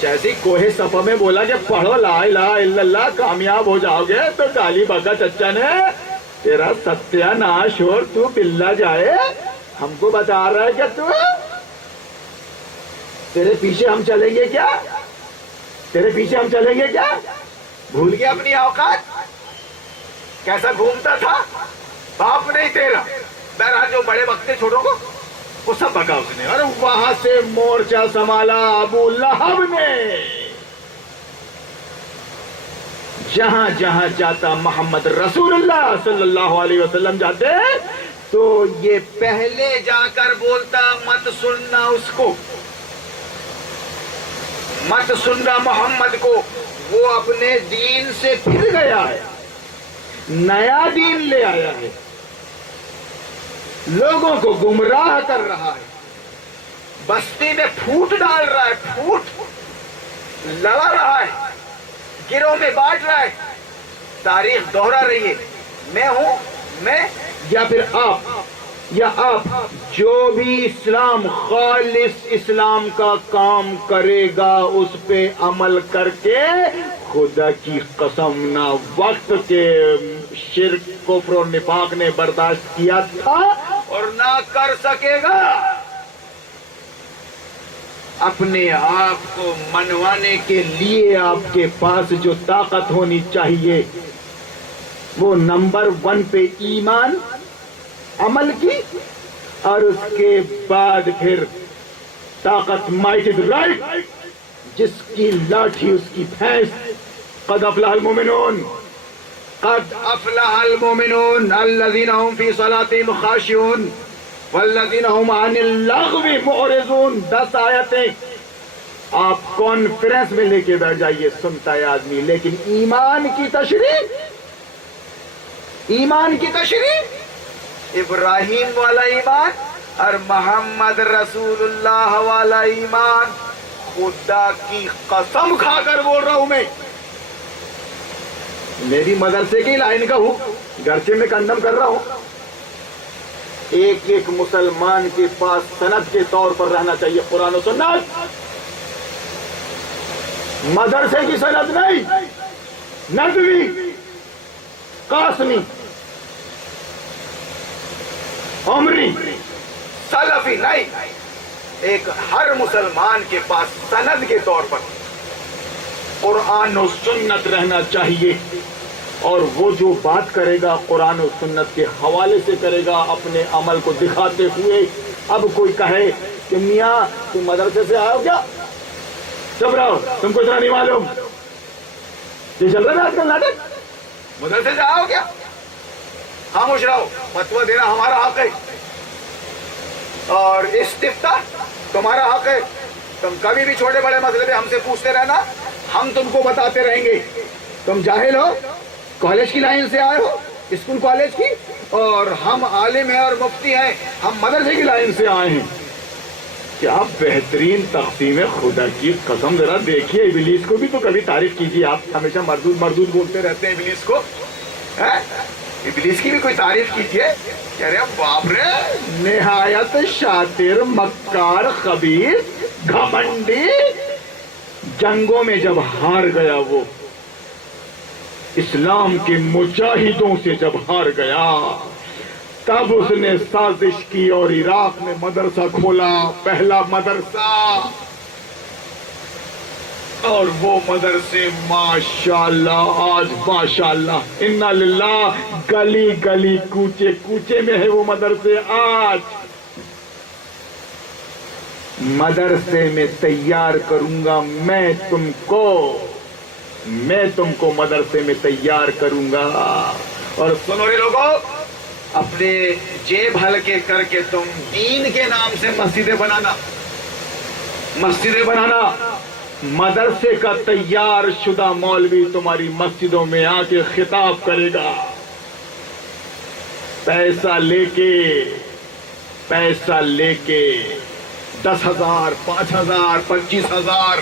جیسے کوہ صفا میں بولا کہ پڑھو لا الہ الا اللہ کامیاب ہو جاؤ گے، تو ڈالی بکا چچا نے تیرا ستیہ ناش اور تو بلّا جائے، ہم کو بتا رہا ہے کہ تو تیرے پیچھے ہم چلیں گے کیا، تیرے پیچھے ہم چلیں گے کیا، بھول گیا اپنی اوقات، کیسا گھومتا تھا، باپ نہیں تیرا۔ بہرحال جو بڑے وقت چھوٹوں کو وہ سب بکا اس نے، اور وہاں سے مورچہ سنبھالا ابو لہب نے۔ جہاں جہاں جاتا محمد رسول اللہ صلی اللہ علیہ وسلم جاتے تو یہ پہلے جا کر بولتا مت سننا اس کو، مت سننا محمد کو، وہ اپنے دین سے پھر گیا ہے، نیا دین لے آیا ہے، لوگوں کو گمراہ کر رہا ہے، بستی میں پھوٹ ڈال رہا ہے، پھوٹ لڑا رہا ہے، گروہ میں بانٹ رہا ہے، تاریخ دوہرا رہی ہے، میں ہوں، میں یا پھر آپ، یا آپ جو بھی اسلام خالص اسلام کا کام کرے گا اس پہ عمل کر کے خدا کی قسم نہ وقت کے شرک کفر و نفاق نے برداشت کیا تھا اور نہ کر سکے گا۔ اپنے آپ کو منوانے کے لیے آپ کے پاس جو طاقت ہونی چاہیے وہ نمبر 1 پہ ایمان عمل کی، اور اس کے بعد پھر طاقت مائٹ از رائٹ، جس کی لاٹھی اس کی بھینس۔ قد افلح المؤمنون، قد افلح المؤمنون الذین هم فی صلاتهم خاشعون والذین هم عن اللغو معرضون۔ 10 آیتیں آپ کانفرنس میں لے کے بیٹھ جائیے، سنتا ہے آدمی، لیکن ایمان کی تشریح، ایمان کی تشریح، ابراہیم والا ایمان اور محمد رسول اللہ والا ایمان، خدا کی قسم کھا کر بول رہا ہوں میں، میری مدرسے کی لائن کا ہوں، گرچہ میں کنڈم کر رہا ہوں، ایک ایک مسلمان کے پاس سند کے طور پر رہنا چاہیے قرآن و سنت، مدرسے کی سند نہیں، ندوی قاسمی عمری سلفی نہیں، ایک ہر مسلمان کے پاس سند کے طور پر قرآن و سنت رہنا چاہیے، اور وہ جو بات کرے گا قرآن و سنت کے حوالے سے کرے گا، اپنے عمل کو دکھاتے ہوئے۔ اب کوئی کہے کہ میاں تم مدرسے سے آئے ہو کیا، چپ رہو، تم کو اتنا نہیں معلوم، یہ چل رہا ہے آج کل ناٹک، مدرسے سے آئے ہو کیا، خاموش رہو، فتویٰ دینا ہمارا حق ہے اور استفتاء تمہارا حق ہے، تم کبھی بھی چھوٹے بڑے مسئلے پہ ہم سے پوچھتے رہنا، ہم تم کو بتاتے رہیں گے۔ تم جاہل ہو، کالج کی لائن سے آئے ہو، اسکول کالج کی، اور ہم عالم ہیں اور مفتی ہیں، ہم مدرسے کی لائن سے آئے ہیں۔ کیا بہترین تقسیم ہے، خدا کی قسم ذرا دیکھیے، ابلیس کو بھی تو کبھی تعریف کیجیے، آپ ہمیشہ مردود مردود بولتے رہتے ہیں ابلیس کو، ابلیس کی بھی کوئی تعریف کیجیے۔ کہہ رہے باپ رے، نہایت شاطر، مکار، خبیث، گھمنڈی، جنگوں میں جب ہار گیا وہ اسلام کے مجاہدوں سے جب ہار گیا تب اس نے سازش کی اور عراق میں مدرسہ کھولا، پہلا مدرسہ، اور وہ مدرسے ماشاءاللہ آج ماشاءاللہ انا للہ گلی گلی کوچے کوچے میں ہے وہ مدرسے آج۔ مدرسے میں تیار کروں گا میں تم کو مدرسے میں تیار کروں گا۔ اور سنو رے لوگوں، اپنے جیب ہلکے کر کے تم دین کے نام سے مسجدیں بنانا، مدرسے کا تیار شدہ مولوی تمہاری مسجدوں میں آ کے خطاب کرے گا، پیسہ لے کے 10,000 5,000 25,000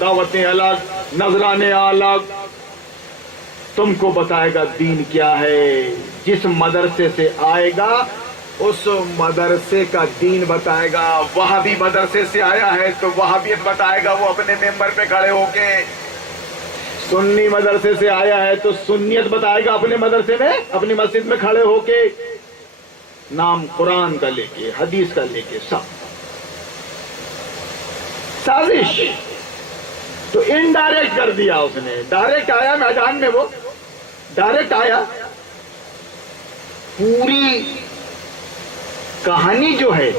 دعوتیں الگ، نذرانے الگ، تم کو بتائے گا دین کیا ہے۔ جس مدرسے سے آئے گا اس مدرسے کا دین بتائے گا۔ وہابی مدرسے سے آیا ہے تو وہابیت بتائے گا وہ اپنے ممبر پہ کھڑے ہو کے، سنی مدرسے سے آیا ہے تو سنیت بتائے گا اپنے مدرسے میں، اپنی مسجد میں کھڑے ہو کے، نام قرآن کا لے کے، حدیث کا لے کے، سب سازش۔ تو انڈائریکٹ کر دیا اس نے، ڈائریکٹ آیا میدان میں، وہ ڈائریکٹ آیا۔ پوری کہانی جو ہے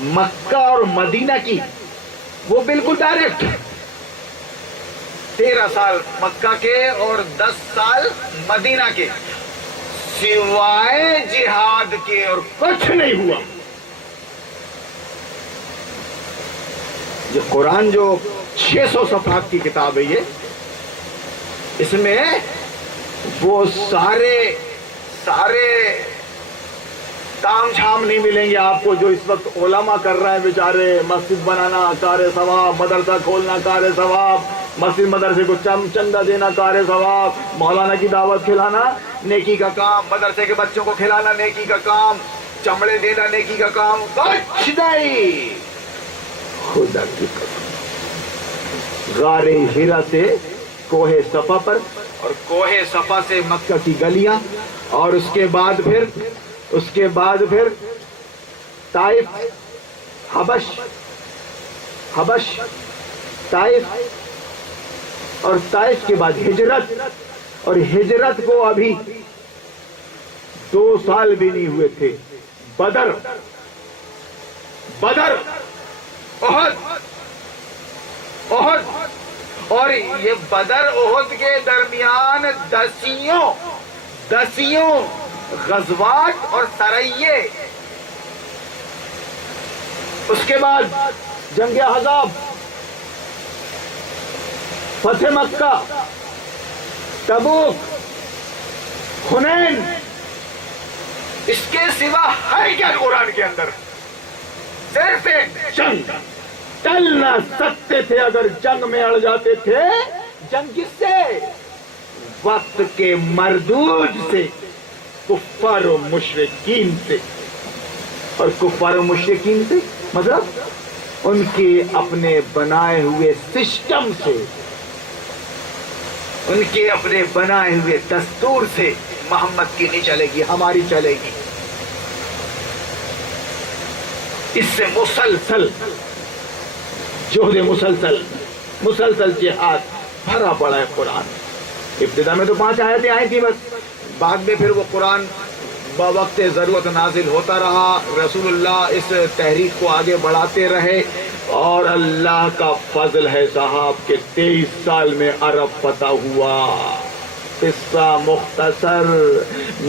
مکہ اور مدینہ کی وہ بالکل ڈائریکٹ، 13 سال مکہ کے اور 10 سال مدینہ کے، سوائے جہاد کے اور کچھ نہیں ہوا۔ یہ قرآن جو 600 صفحات کی کتاب ہے، اس میں وہ سارے تام جھام نہیں ملیں گے آپ کو جو اس وقت علماء کر رہے ہیں بیچارے، مسجد بنانا کار ثواب، مدرسہ کھولنا کار ثواب، مسجد مدرسے کو چندہ دینا کار ثواب، مولانا کی دعوت کھلانا نیکی کا کام، مدرسے کے بچوں کو کھلانا نیکی کا کام، چمڑے دینا نیکی کا کام، کچھ نہیں۔ خدا کی قسم، غار ہیرا سے کوہ صفا پر، اور کوہ صفا سے مکہ کی گلیاں، اور اس کے بعد پھر طائف، حبش، طائف، اور طائف کے بعد ہجرت، اور ہجرت کو ابھی 2 سال بھی نہیں ہوئے تھے، بدر، احد، اور یہ بدر احد کے درمیان دسیوں غزوات اور سرائیے، اس کے بعد جنگ احزاب، فتح مکہ، تبوک، حنین، اس کے سوا ہے کیا قرآن کے اندر؟ صرف ایک جنگ، ٹل نہ سکتے تھے اگر جنگ میں اڑ جاتے تھے۔ جنگ کس سے؟ وقت کے مردود سے، کفار و مشرکین سے۔ اور کفار و مشرکین سے مطلب ان کے اپنے بنائے ہوئے سسٹم سے، ان کے اپنے بنائے ہوئے دستور سے محمد کی نہیں چلے گی، ہماری چلے گی۔ اس سے مسلسل جہد، مسلسل جہاد بھرا پڑا ہے قرآن۔ ابتدا میں تو 5 آیتیں آئی تھی بس، بعد میں پھر وہ قرآن بوقت ضرورت نازل ہوتا رہا، رسول اللہ اس تحریک کو آگے بڑھاتے رہے، اور اللہ کا فضل ہے صاحب کہ 23 سال میں عرب فتح ہوا۔ قصہ مختصر،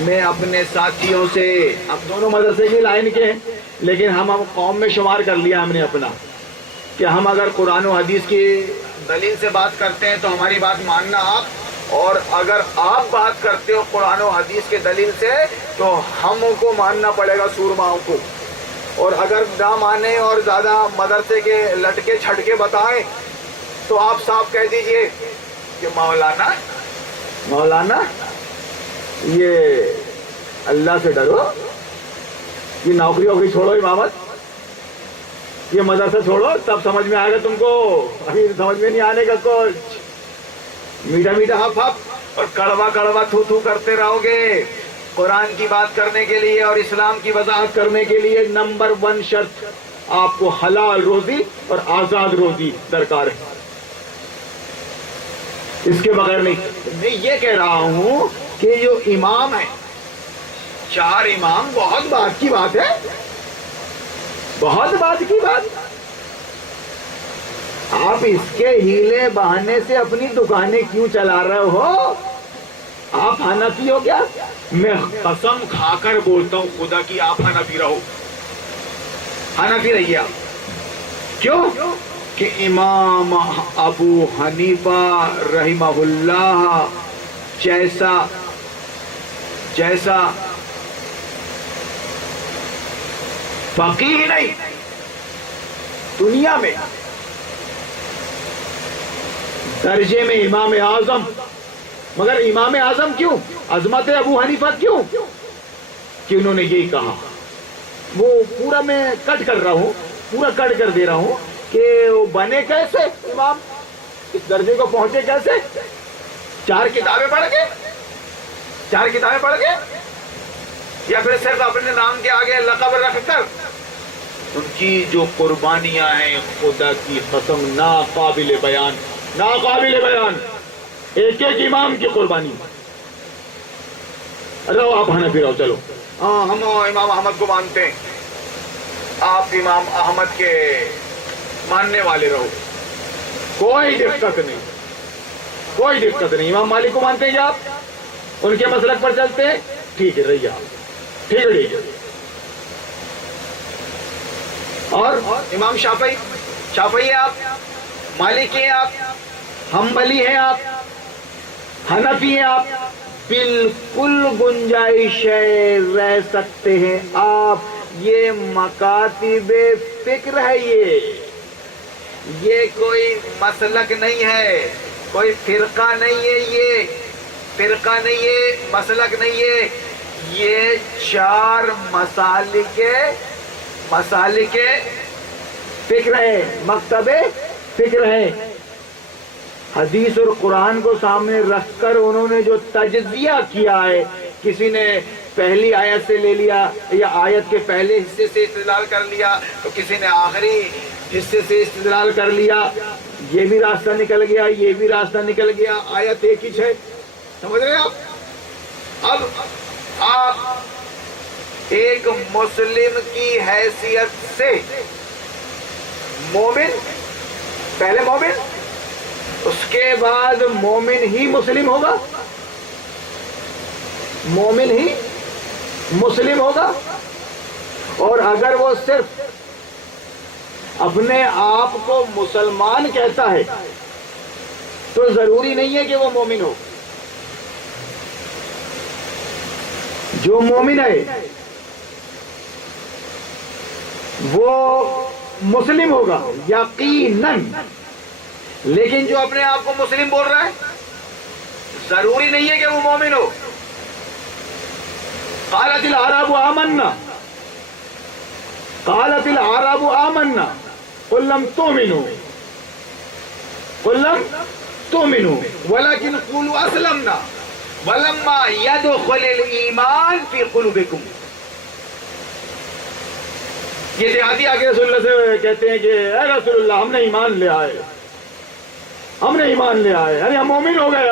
میں اپنے ساتھیوں سے، اب دونوں مدرسے کی لائن کے ہیں لیکن ہم قوم میں شمار کر لیا ہم نے اپنا، کہ ہم اگر قرآن و حدیث کی دلیل سے بات کرتے ہیں تو ہماری بات ماننا آپ، اور اگر آپ بات کرتے ہو قرآن و حدیث کے دلیل سے تو ہم کو ماننا پڑے گا سورماؤں کو، اور اگر نہ مانے اور زیادہ مدرسے کے لٹکے چھٹکے بتائیں تو آپ صاحب کہہ دیجئے کہ مولانا یہ اللہ سے ڈرو، یہ نوکری چھوڑو، امامت، یہ مدرسہ چھوڑو، تب سمجھ میں آئے گا تم کو، ابھی سمجھ میں نہیں آنے کا کچھ۔ میٹھا میٹھا ہف ہف اور کڑوا کڑوا تھو تھو کرتے رہو گے. قرآن کی بات کرنے کے لیے اور اسلام کی وضاحت کرنے کے لیے نمبر 1 شرط آپ کو حلال روزی اور آزاد روزی درکار ہے. اس کے بغیر نہیں. میں یہ کہہ رہا ہوں کہ جو امام ہے 4 امام بہت بات کی بات ہے, بہت بات کی بات. آپ اس کے ہیلے بہانے سے اپنی دکانیں کیوں چلا رہے ہو؟ آپ حنفی ہو کیا؟ میں قسم کھا کر بولتا ہوں خدا کی آپ حنفی رہو, حنفی رہیے آپ. کیوں کہ امام ابو حنیفہ رحمہ اللہ جیسا فقیہ نہیں دنیا میں, درجے میں امام اعظم. مگر امام اعظم کیوں؟ عظمت ابو حنیفہ کیوں؟ کہ انہوں نے یہی کہا. وہ پورا میں کٹ کر رہا ہوں, پورا کٹ کر دے رہا ہوں کہ وہ بنے کیسے امام, اس درجے کو پہنچے کیسے؟ 4 کتابیں پڑھ کے, 4 کتابیں پڑھ کے, یا پھر صرف اپنے نام کے آگے لقب رکھ کر. ان کی جو قربانیاں ہیں خدا کی قسم ناقابل بیان, ناقابل بیان. ایک ایک امام کی قربانی. رہو آپ حنفی رہو, چلو ہم امام احمد کو مانتے ہیں, آپ امام احمد کے ماننے والے رہو, کوئی دقت نہیں, کوئی دقت نہیں. امام مالک کو مانتے ہیں کیا آپ؟ ان کے مسلک پر چلتے ہیں, ٹھیک ہے رہیے آپ, ٹھیک ہے ٹھیک ہے. اور امام شافعی ہیں آپ, مالکی ہیں آپ, حنبلی ہیں آپ, حنفی ہیں آپ, بالکل گنجائش ہے, رہ سکتے ہیں آپ. یہ مکاتب فکر ہے, یہ کوئی مسلک نہیں ہے, کوئی فرقہ نہیں ہے, یہ فرقہ نہیں ہے, مسلک نہیں ہے. یہ 4 مسالک فکر ہے, مکتب فکر ہے. حدیث اور قرآن کو سامنے رکھ کر انہوں نے جو تجزیہ کیا ہے, کسی نے پہلی آیت سے لے لیا یا آیت کے پہلے حصے سے استدلال کر لیا, تو کسی نے آخری حصے سے استدلال کر لیا. یہ بھی راستہ نکل گیا, یہ بھی راستہ نکل گیا, آیت ایک ہی ہے. سمجھ رہے ہیں آپ؟ اب آپ ایک مسلم کی حیثیت سے مومن, پہلے مومن, اس کے بعد مومن ہی مسلم ہوگا, مومن ہی مسلم ہوگا. اور اگر وہ صرف اپنے آپ کو مسلمان کہتا ہے تو ضروری نہیں ہے کہ وہ مومن ہو. جو مومن ہے وہ مسلم ہوگا یقیناً, لیکن جو اپنے آپ کو مسلم بول رہا ہے ضروری نہیں ہے کہ وہ مومن ہو. قالت الاعراب آمنا, قالت الاعراب آمنا قل لم تؤمنوا, قل لم تؤمنوا ولكن قولوا اسلمنا ولما يدخل الايمان في قلوبكم. یہ دیہاتی آگے رسول اللہ سے کہتے ہیں کہ اے رسول اللہ ہم نے ایمان لے آئے, ہم نے ایمان لے آئے, ارے ہم مومن ہو گئے.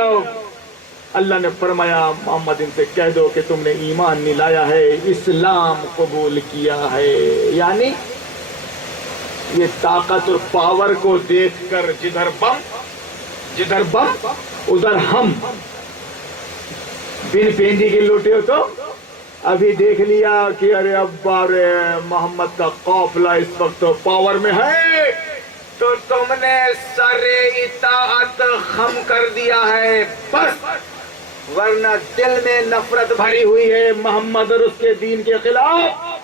اللہ نے فرمایا محمد ان سے کہہ دو کہ تم نے ایمان نہیں لایا ہے, اسلام قبول کیا ہے. یعنی یہ طاقت اور پاور کو دیکھ کر جدھر بم ادھر ہم. بن پینڈی کے لوٹے ہو تو ابھی دیکھ لیا کہ ارے ابا رے محمد کا قافلہ اس وقت پاور میں ہے, تو تم نے سر اطاعت خم کر دیا ہے بس, ورنہ دل میں نفرت بھری ہوئی ہے محمد اور اس کے دین کے خلاف.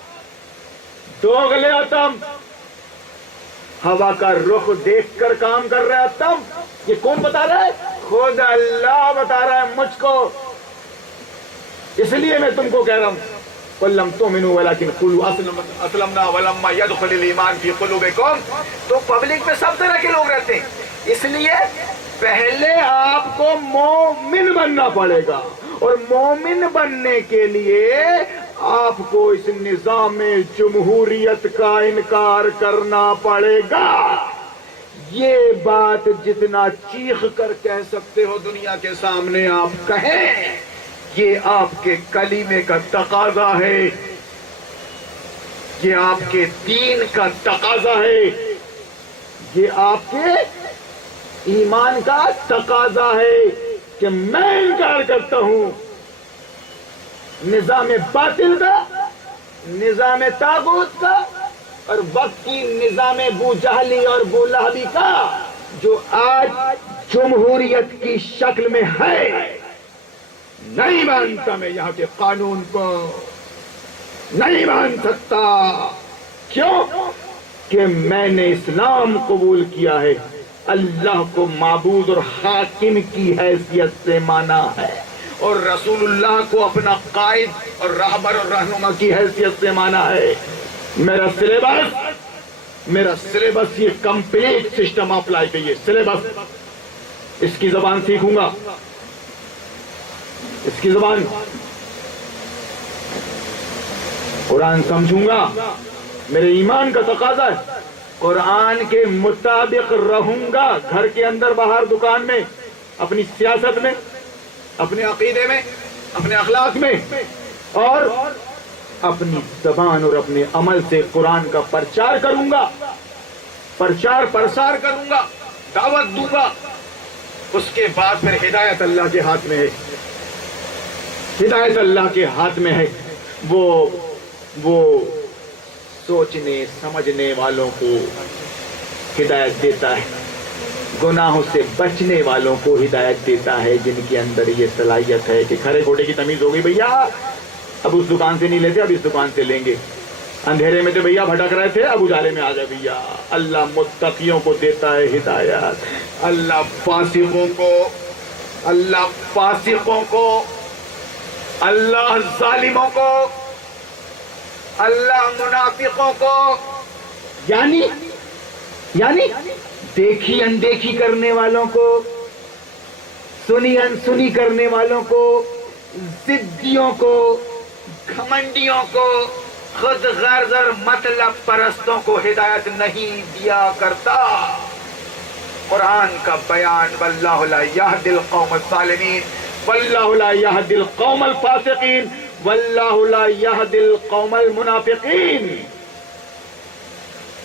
دوغلے تم, ہوا کا رخ دیکھ کر کام کر رہے تم. یہ کون بتا رہا ہے؟ خود اللہ بتا رہا ہے مجھ کو. اس لیے میں تم کو کہہ رہا ہوں وَلَمْ تُؤْمِنُوا وَلَكِنْ قُولُوا أَسْلَمْنَا وَلَمَّا يَدْخُلِ الْإِيمَانُ فِي قُلُوبِكُمْ. تو پبلک میں سب طرح کے لوگ رہتے ہیں, اس لیے پہلے آپ کو مومن بننا پڑے گا، اور مومن بننے کے لیے آپ کو اس نظام جمہوریت کا انکار کرنا پڑے گا۔ یہ بات جتنا چیخ کر کہہ سکتے ہو دنیا کے سامنے آپ کہیں، یہ آپ کے کلمے کا تقاضا ہے، یہ آپ کے دین کا تقاضا ہے، یہ آپ کے ایمان کا تقاضا ہے کہ میں انکار کرتا ہوں نظام باطل کا، نظام طاغوت کا، اور وقت کی نظام بو جہلی اور بو لہبی کا، جو آج جمہوریت کی شکل میں ہے۔ نہیں مانتا میں یہاں کے قانون کو، نہیں مان سکتا۔ کیوں؟ کہ میں نے اسلام قبول کیا ہے، اللہ کو معبود اور حاکم کی حیثیت سے مانا ہے، اور رسول اللہ کو اپنا قائد اور رہبر اور رہنما کی حیثیت سے مانا ہے۔ میرا سلیبس یہ کمپلیٹ سسٹم اپلائی کیے، سلیبس، اس کی زبان سیکھوں گا، اس کی زبان، قرآن سمجھوں گا، میرے ایمان کا تقاضا ہے، قرآن کے مطابق رہوں گا، گھر کے اندر باہر دکان میں، اپنی سیاست میں، اپنے عقیدے میں، اپنے اخلاق میں، اور اپنی زبان اور اپنے عمل سے قرآن کا پرچار کروں گا، پرچار پرسار کروں گا، دعوت دوں گا۔ اس کے بعد پھر ہدایت اللہ کے ہاتھ میں ہے، ہدایت اللہ کے ہاتھ میں ہے۔ وہ سوچنے سمجھنے والوں کو ہدایت دیتا ہے، گناہوں سے بچنے والوں کو ہدایت دیتا ہے، جن کے اندر یہ صلاحیت ہے کہ کھرے کھوٹے کی تمیز ہو گئی، بھیا اب اس دکان سے نہیں لیتے، اب اس دکان سے لیں گے، اندھیرے میں تو بھیا بھٹک رہے تھے، اب اجالے میں آ جائے بھیا۔ اللہ متقیوں کو دیتا ہے ہدایت، اللہ فاسقوں کو، اللہ ظالموں کو، اللہ منافقوں کو، یعنی دیکھی اندیکھی کرنے والوں کو، سنی انسنی کرنے والوں کو، ضدیوں کو، گھمنڈیوں کو، خود غرض اور مطلب پرستوں کو ہدایت نہیں دیا کرتا۔ قرآن کا بیان، واللہ لا یہدی القوم الظالمین، واللہ لا یہدی القوم الفاسقین، واللہ لا یہدی القوم المنافقین،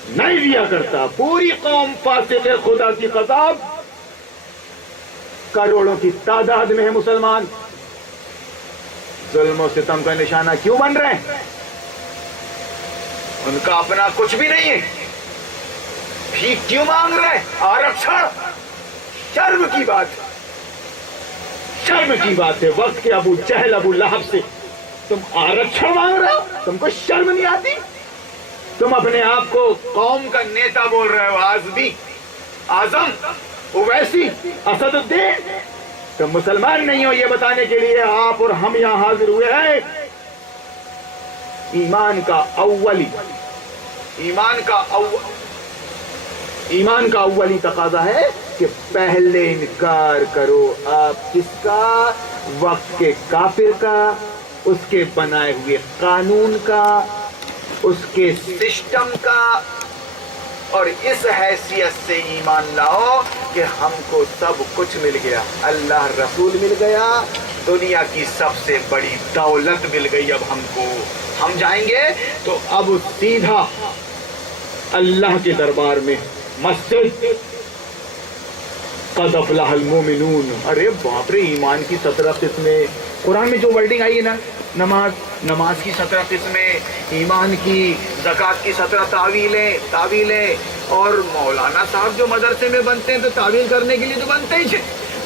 نہیں دیا کرتا۔ پوری قوم فاسق ہے، خدا کی قسم، کروڑوں کی تعداد میں ہے مسلمان، ظلم و ستم کا نشانہ کیوں بن رہے ہیں؟ ان کا اپنا کچھ بھی نہیں ہے، بھیک کیوں مانگ رہے؟ آرکشن، شرم کی بات، شرم کی بات ہے۔ وقت کے ابو جہل ابو لہب سے تم آرکشن مانگ رہے ہو؟ تم کو شرم نہیں آتی؟ تم اپنے آپ کو قوم کا نیتا بول رہے ہو، آزمی، اعظم، اویسی، اسد الدین۔ تم مسلمان نہیں ہو، یہ بتانے کے لیے آپ اور ہم یہاں حاضر ہوئے ہیں۔ ایمان کا اولی تقاضا ہے کہ پہلے انکار کرو آپ کس کا؟ وقت کے کافر کا، اس کے بنائے ہوئے قانون کا، اس کے سسٹم کا، اور اس حیثیت سے ایمان لاؤ کہ ہم کو سب کچھ مل گیا، اللہ رسول مل گیا، دنیا کی سب سے بڑی دولت مل گئی۔ اب ہم کو، ہم جائیں گے تو اب سیدھا اللہ کے دربار میں، مسجد، قد افلح المومنون۔ ارے باپ رے، ایمان کی 17 قسمیں، قرآن میں جو ورڈنگ آئی ہے نا، نماز کی 17 قسمیں، ایمان کی، زکوٰۃ کی 17 تعویلیں، اور مولانا صاحب جو مدرسے میں بنتے ہیں تو تعویل کرنے کے لیے تو بنتے ہی،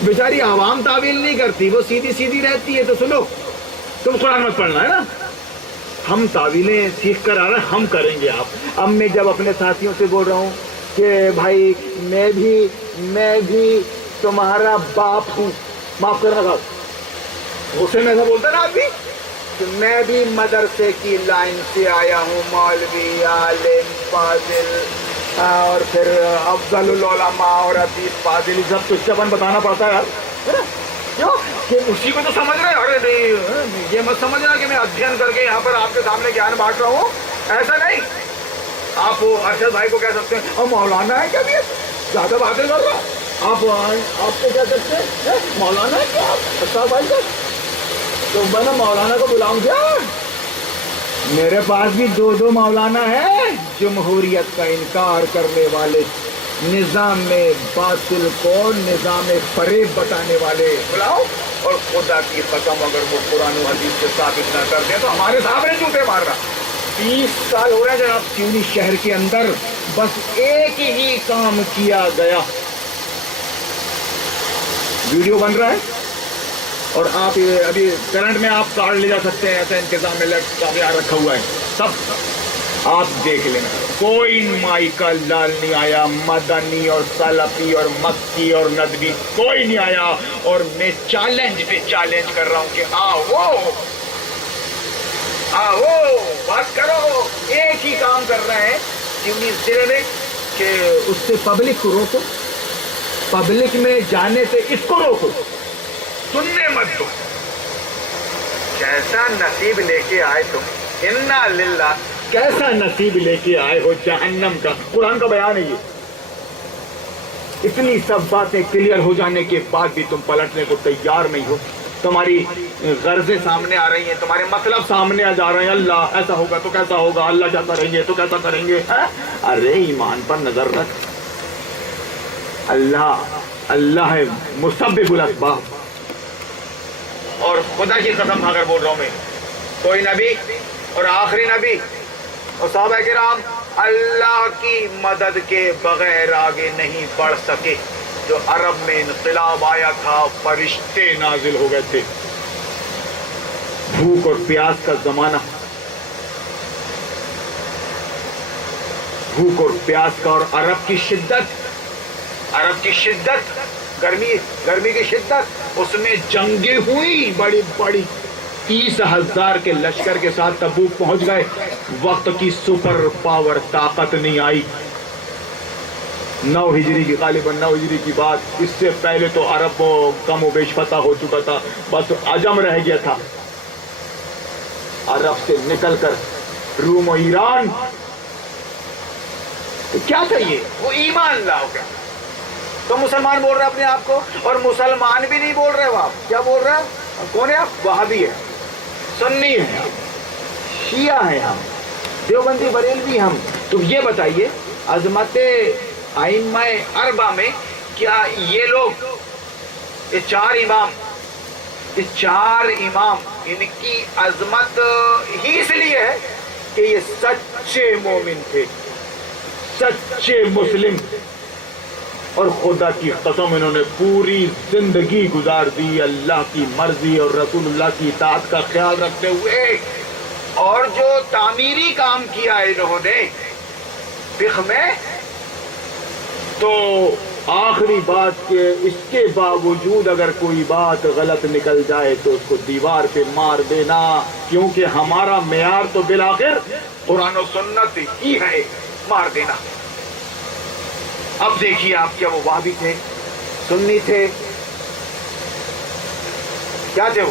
بیچاری عوام تعویل نہیں کرتی، وہ سیدھی رہتی ہے۔ تو سنو، تم قرآن مت پڑھنا ہے نا، ہم تعویلیں سیکھ کر آ رہے ہیں، ہم کریں گے۔ اب میں جب اپنے ساتھیوں سے بول رہا ہوں کہ بھائی میں بھی تمہارا باپ ہوں، معاف کرنا صاحب، غصے میں ایسا بولتا نا آدمی کہ میں بھی مدرسے کی لائن سے آیا ہوں، مولوی، عالم، فاضل، اور پھر افضل العلماء اور عتیق فاضل، سب کچھ اپن بتانا پڑتا ہے یار، ہے نا؟ کیوں کہ اسی کو تو سمجھ رہے ہیں. ارے نہیں، یہ مت سمجھنا کہ میں ادھین کر کے یہاں پر آپ کے سامنے گیان بانٹ رہا ہوں، ایسا نہیں. آپ ارشد بھائی کو کہہ سکتے ہیں اور مولانا ہے کیا بھی زیادہ باتیں کر رہا. آپ کو کہہ سکتے ہیں مولانا ہے کیا آپ ارشد بھائی کا، تو میں نے مولانا کو بلاؤں کیا؟ میرے پاس بھی دو مولانا ہیں، جمہوریت کا انکار کرنے والے، نظام میں باطل کو نظام فریب بتانے والے بلاؤ. اور خدا کی قسم اگر وہ قرآن و حدیث سے ثابت نہ کرتے ہیں تو ہمارے سامنے جوتے مار رہا. 30 سال ہو رہے ہیں جناب سیونی شہر کے اندر بس ایک ہی کام کیا گیا، ویڈیو بن رہا ہے اور آپ ابھی کرنٹ میں آپ کارڈ لے جا سکتے ہیں، ایسا انتظام میں یہاں رکھا ہوا ہے، سب آپ دیکھ لیں. کوئی مائی کا لال نہیں آیا، مدنی اور سلفی اور مکی اور ندوی کوئی نہیں آیا. اور میں چیلنج پہ چیلنج کر رہا ہوں کہ آؤ بات کرو. ایک ہی کام کر رہے ہیں سیونی ضلع میں کہ اس سے پبلک کو روکو، پبلک میں جانے سے اس کو روکو، سننے مت دو. کیسا نصیب لے کے آئے تم، انا للہ، کیسا نصیب لے کے آئے ہو جہنم کا. قرآن کا بیان ہے یہ. اتنی سب باتیں کلیئر ہو جانے کے بعد بھی تم پلٹنے کو تیار نہیں ہو. تمہاری غرضیں سامنے آ رہی ہیں، تمہارے مطلب سامنے آ جا رہے ہیں. اللہ ایسا ہوگا تو کیسا ہوگا، اللہ کیا کریں گے تو کیسا کریں گے. ارے ایمان پر نظر رکھ، اللہ ہے مسبب الاسباب. اور خدا کی قسم اگر بول رہا ہوں میں، کوئی نبی اور آخری نبی اور صحابہ کرام اللہ کی مدد کے بغیر آگے نہیں بڑھ سکے. جو عرب میں انقلاب آیا تھا، فرشتے نازل ہو گئے تھے. بھوک اور پیاس کا زمانہ، بھوک اور پیاس کا، اور عرب کی شدت، گرمی کی شدت، اس میں جنگیں ہوئی بڑی بڑی. 30,000 کے لشکر کے ساتھ تبوک پہنچ گئے. وقت کی سپر پاور طاقت نہیں آئی. 9 ہجری کی، غالباً 9 ہجری کی بات. اس سے پہلے تو عرب کم و بیش فتح ہو چکا تھا، بس عجم رہ گیا تھا. عرب سے نکل کر روم و ایران، تو کیا چاہیے؟ وہ ایمان لاؤ. گیا تو مسلمان بول رہے اپنے آپ کو، اور مسلمان بھی نہیں بول رہے. وہ آپ کیا بول رہے ہیں؟ کون ہے آپ؟ وہابی ہے، سنی ہے، شیعہ ہیں، ہم دیوبندی بریلوی ہم. تو یہ بتائیے عظمت ائمہ اربعہ میں کیا یہ لوگ، یہ چار امام ان کی عظمت ہی اس لیے ہے کہ یہ سچے مومن تھے، سچے مسلم، اور خدا کی قسم انہوں نے پوری زندگی گزار دی اللہ کی مرضی اور رسول اللہ کی اطاعت کا خیال رکھتے ہوئے. اور جو تعمیری کام کیا ہے انہوں نے فقہ میں، تو آخری بات کہ اس کے باوجود اگر کوئی بات غلط نکل جائے تو اس کو دیوار پہ مار دینا، کیونکہ ہمارا معیار تو بالآخر قرآن و سنت ہی ہے، مار دینا. اب دیکھیے آپ، کیا وہ وہابی تھے، سنی تھے، کیا تھے؟ وہ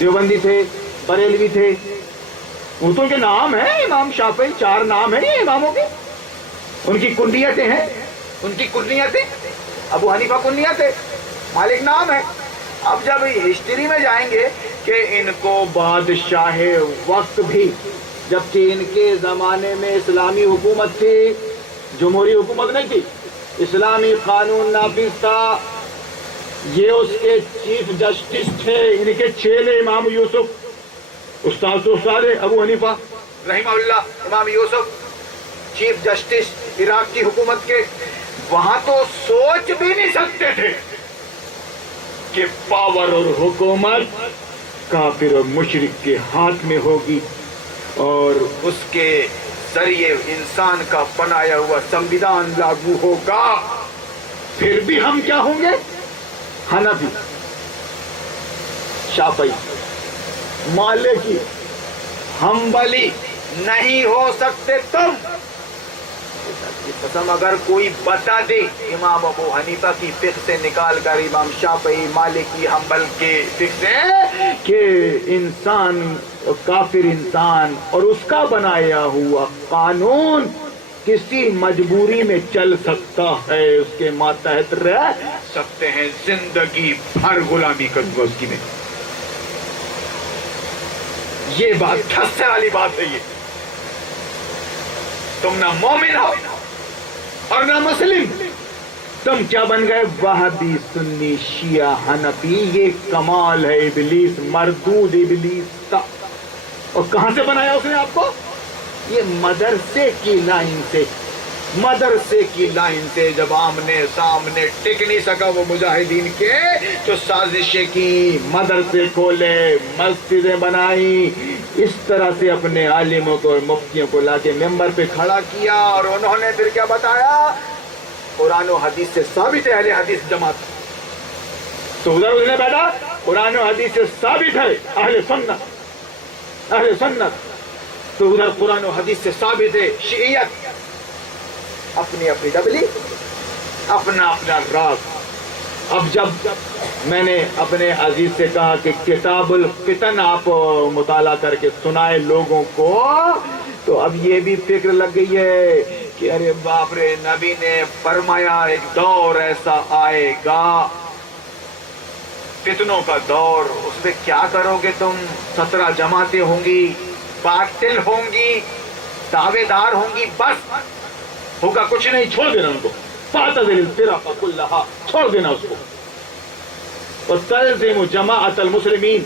دیوبندی تھے، بریلوی تھے. وہ تو ان کے نام ہیں، امام شافعی، 4 نام ہیں یہ اماموں کے، ان کی کنیتیں ہیں، ان کی کنیتیں. ابو حنیفہ کنیت ہے، مالک نام ہے. اب جب ہسٹری میں جائیں گے کہ ان کو بادشاہ وقت بھی، جبکہ ان کے زمانے میں اسلامی حکومت تھی، جمہوری حکومت نہیں تھی، اسلامی قانون نافذ تھا. یہ اس کے چیف جسٹس تھے، ان کے چیلے امام یوسف، استاد ابو حنیفہ رحمہ اللہ، امام یوسف چیف جسٹس عراق کی حکومت کے. وہاں تو سوچ بھی نہیں سکتے تھے کہ پاور اور حکومت کافر اور مشرک کے ہاتھ میں ہوگی اور اس کے ذریعے انسان کا بنایا ہوا سمویدھان لاگو ہوگا. پھر بھی ہم کیا ہوں گے؟ حنفی، شافعی، مالکی، حنبلی نہیں ہو سکتے تم. کی قسم اگر کوئی بتا دے امام ابو حنیفہ کی فقہ سے نکال کر امام شافعی مالکی حنبل کے فقہ سے کہ انسان کافر انسان اور اس کا بنایا ہوا قانون کسی مجبوری میں چل سکتا ہے، اس کے ماتحت رہ سکتے ہیں، زندگی بھر غلامی کروں گا اس کی میں. یہ بات ٹھسے والی بات ہے. یہ تم نہ مومن ہو اور نہ مسلم، تم کیا بن گئے؟ وہابی، سنی، شیعہ، حنفی. یہ کمال ہے ابلیس، مردود ابلیس کا. اور کہاں سے بنایا اس نے آپ کو؟ یہ مدرسے کی لائن سے. مدرسے کی لائن سے جب آمنے سامنے ٹک نہیں سکا وہ مجاہدین کے، جو سازشیں کی، مدرسے کھولے، مسجدیں بنائی، اس طرح سے اپنے عالموں کو اور مفتیوں کو لا کے ممبر پہ کھڑا کیا. اور انہوں نے پھر کیا بتایا؟ قرآن و حدیث سے ثابت ہے اہل حدیث جماعت. تو ادھر نے بیٹھا قرآن و حدیث سے ثابت ہے اہل سنت، اہل سنت. تو ادھر قرآن و حدیث سے ثابت ہے شیعیت. اپنی اپنی ڈبلی، اپنا اپنا راز. اب جب میں نے اپنے عزیز سے کہا کہ کتاب الفتن آپ مطالعہ کر کے سنائے لوگوں کو، تو اب یہ بھی فکر لگ گئی ہے کہ ارے باپ رے، نبی نے فرمایا ایک دور ایسا آئے گا، فتنوں کا دور. اس میں کیا کرو گے تم؟ 17 جماعتیں ہوں گی، باطل ہوں گی، دعوے دار ہوں گی، بس ہوگا کچھ نہیں. چھوڑ دینا ان کو. فاعتزل الفرق كلها، چھوڑ دینا اس کو. وتلزم جماعت المسلمین،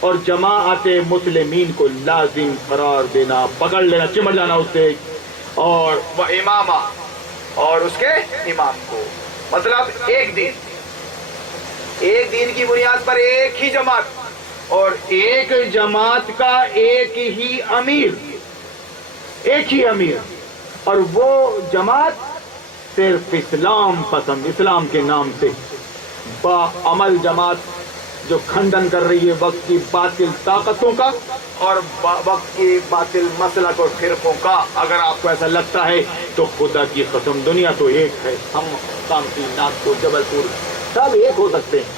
اور جماعت مسلمین کو لازم قرار دینا، پکڑ لینا، چمٹ جانا اس سے. اور وہ امامہ، اور اس کے امام کو. مطلب ایک دین کی بنیاد پر ایک ہی جماعت، اور ایک جماعت کا ایک ہی امیر، ایک ہی امیر. اور وہ جماعت صرف اسلام پسند، اسلام کے نام سے با عمل جماعت جو کھنڈن کر رہی ہے وقت کی باطل طاقتوں کا اور وقت کی باطل مسلک اور فرقوں کا. اگر آپ کو ایسا لگتا ہے تو خدا کی قسم دنیا تو ایک ہے. ہم کامتی، ناگپور، جبل پور سب ایک ہو سکتے ہیں،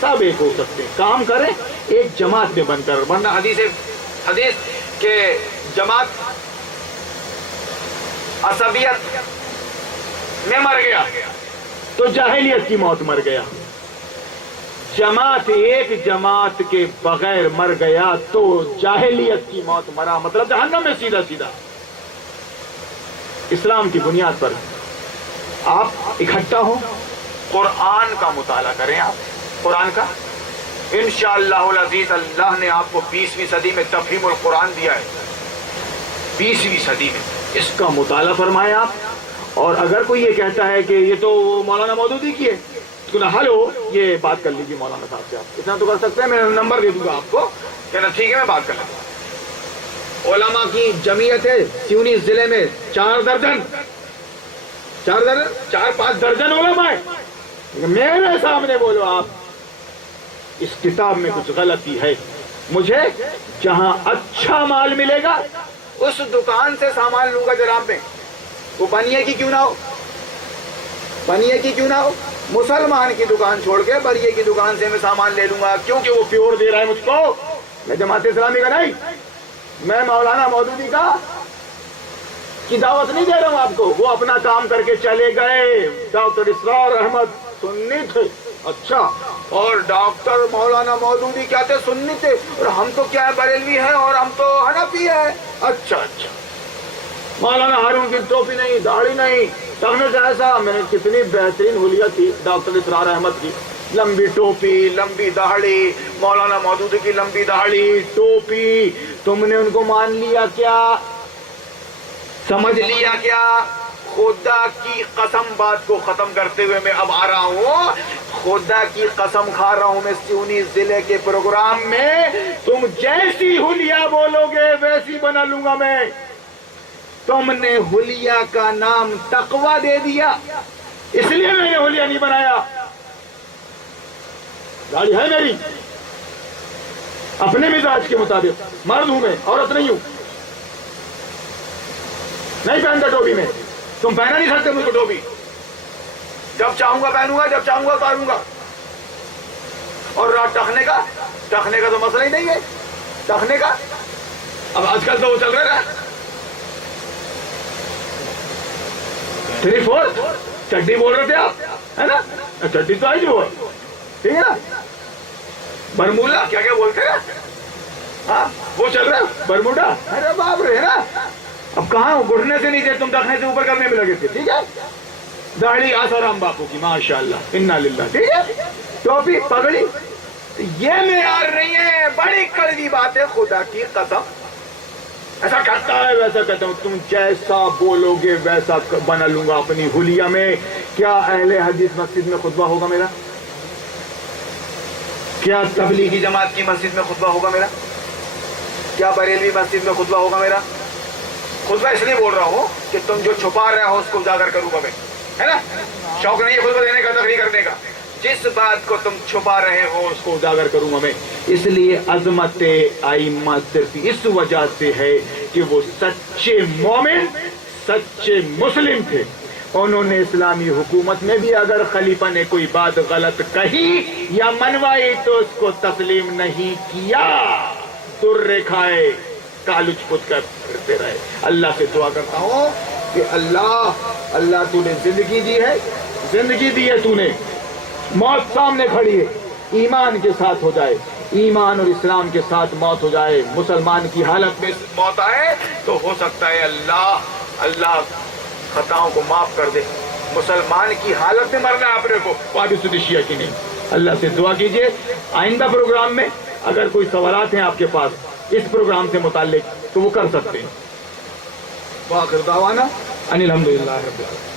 سب ایک ہو سکتے ہیں. کام کریں ایک جماعت میں بن کر. ورنہ حدیث کے جماعت عصبیت میں مر گیا تو جاہلیت کی موت مر گیا. جماعت ایک جماعت کے بغیر مر گیا تو جاہلیت کی موت مرا، مطلب جہنم میں سیدھا سیدھا. اسلام کی بنیاد پر آپ اکٹھا ہوں، قرآن کا مطالعہ کریں. آپ قرآن کا انشاءاللہ العزیز اللہ نے آپ کو 20ویں صدی میں تفہیم القرآن دیا ہے. 20ویں صدی میں اس کا مطالعہ فرمائیں آپ. اور اگر کوئی یہ کہتا ہے کہ یہ تو مولانا مودودی کی ہے، تو ہلو یہ بات کر لیجیے مولانا صاحب سے. آپ اتنا تو کر سکتے ہیں، میں نمبر دے دوں گا آپ کو، کہنا ٹھیک ہے میں بات کر لوں گا. علماء کی جمعیت ہے سیونی ضلع میں 4 درجن 4-5 درجن علماء ہے. میرے سامنے بولو آپ اس کتاب میں کچھ غلطی ہے. مجھے جہاں اچھا مال ملے گا اس دکان سے سامان لوں گا جناب میں. وہ بنیے کی کیوں نہ ہو، بنیے کی کیوں نہ ہو. مسلمان کی دکان چھوڑ کے بریے کی دکان سے میں سامان لے لوں گا، کیونکہ وہ پیور دے رہا ہے مجھ کو. میں جماعت اسلامی کا نہیں، میں مولانا مودودی کا کی دعوت نہیں دے رہا ہوں آپ کو. وہ اپنا کام کر کے چلے گئے. ڈاکٹر اسرار احمد سنی تھے، اچھا، اور ڈاکٹر مولانا مودودی کیا تھے؟ سنی تھے. اور ہم تو کیا ہے، بریلوی ہے، اور ہم تو حنفی ہے. اچھا. مولانا ہارون کی ٹوپی نہیں، داڑھی نہیں، ٹخنے سے ایسا. میں نے کتنی بہترین حلیہ تھی ڈاکٹر اسرار احمد کی، لمبی ٹوپی، لمبی داڑھی. مولانا مودودی کی لمبی داڑھی، ٹوپی. تم نے ان کو مان لیا کیا؟ سمجھ لیا کیا؟ خدا کی قسم بات کو ختم کرتے ہوئے میں اب آ رہا ہوں. خدا کی قسم کھا رہا ہوں میں سیونی ضلع کے پروگرام میں تم جیسی حلیہ بولو گے ویسی بنا لوں گا میں. تم نے حلیہ کا نام تقویٰ دے دیا، اس لیے میں نے حلیہ نہیں بنایا. گاڑی ہے میری اپنے مزاج کے مطابق، مرد ہوں میں، عورت نہیں ہوں، نہیں پہنتا ٹوپی میں. تم پہنا نہیں سکتے مجھ کو ٹوپی. جب چاہوں گا پہنوں گا, جب چاہوں گا اتاروں گا. اور رات ٹخنے کا تو مسئلہ ہی نہیں ہے. ٹخنے کا اب آج کل تو وہ چل رہا ہے 3/4 چڈی بول رہے تھے آپ, ہے نا؟ چڈی تو آئی جو ٹھیک ہے نا. برمولا کیا کیا بولتے ہیں, ہاں وہ چل رہا ہے برموڈا. ارے باپ رے, ہے نا. اب کہاں گھٹنے سے نیچے تم ٹخنے سے اوپر کرنے میں لگے تھے. ٹھیک ہے, داڑھی آسارام باپو کی ماشاءاللہ انا للہ. ٹھیک ہے, ٹوپی پگڑی, یہ معیار نہیں ہے. بڑی کڑوی بات ہے, خدا کی قسم. ایسا کرتا ہے ویسا کرتا ہوں, تم جیسا بولو گے ویسا بنا لوں گا اپنی حلیہ میں. کیا اہل حدیث مسجد میں خطبہ ہوگا میرا؟ کیا تبلیغی جماعت کی مسجد میں خطبہ ہوگا میرا؟ کیا بریلوی مسجد میں خطبہ ہوگا میرا؟ خطبہ اس لیے بول رہا ہوں کہ تم جو چھپا رہے ہو اس کو اجاگر کروں گا میں, ہے نا. شوق نہیں ہے خطبہ دینے کا, تقریر کرنے کا. جس بات کو تم چھپا رہے ہو اس کو اجاگر کروں گا میں. اس لیے عظمت ائمہ صرف اس وجہ سے ہے کہ وہ سچے مومن, سچے مسلم تھے. انہوں نے اسلامی حکومت میں بھی اگر خلیفہ نے کوئی بات غلط کہی یا منوائی تو اس کو تسلیم نہیں کیا. در کھائے کالچ پت کر پھرتے رہے. اللہ سے دعا کرتا ہوں کہ اللہ تو نے زندگی دی ہے, زندگی دی ہے تو نے, موت سامنے کھڑی ہے, ایمان کے ساتھ ہو جائے, ایمان اور اسلام کے ساتھ موت ہو جائے. مسلمان کی حالت میں موت آئے تو ہو سکتا ہے اللہ خطاؤں کو معاف کر دے. مسلمان کی حالت میں مرنا ہے اپنے کو, پاکستانی سنی شیعہ کی نہیں. اللہ سے دعا کیجئے. آئندہ پروگرام میں اگر کوئی سوالات ہیں آپ کے پاس اس پروگرام سے متعلق تو وہ کر سکتے ہیں. وآخر دعوانا ان الحمدللہ رب العالمین.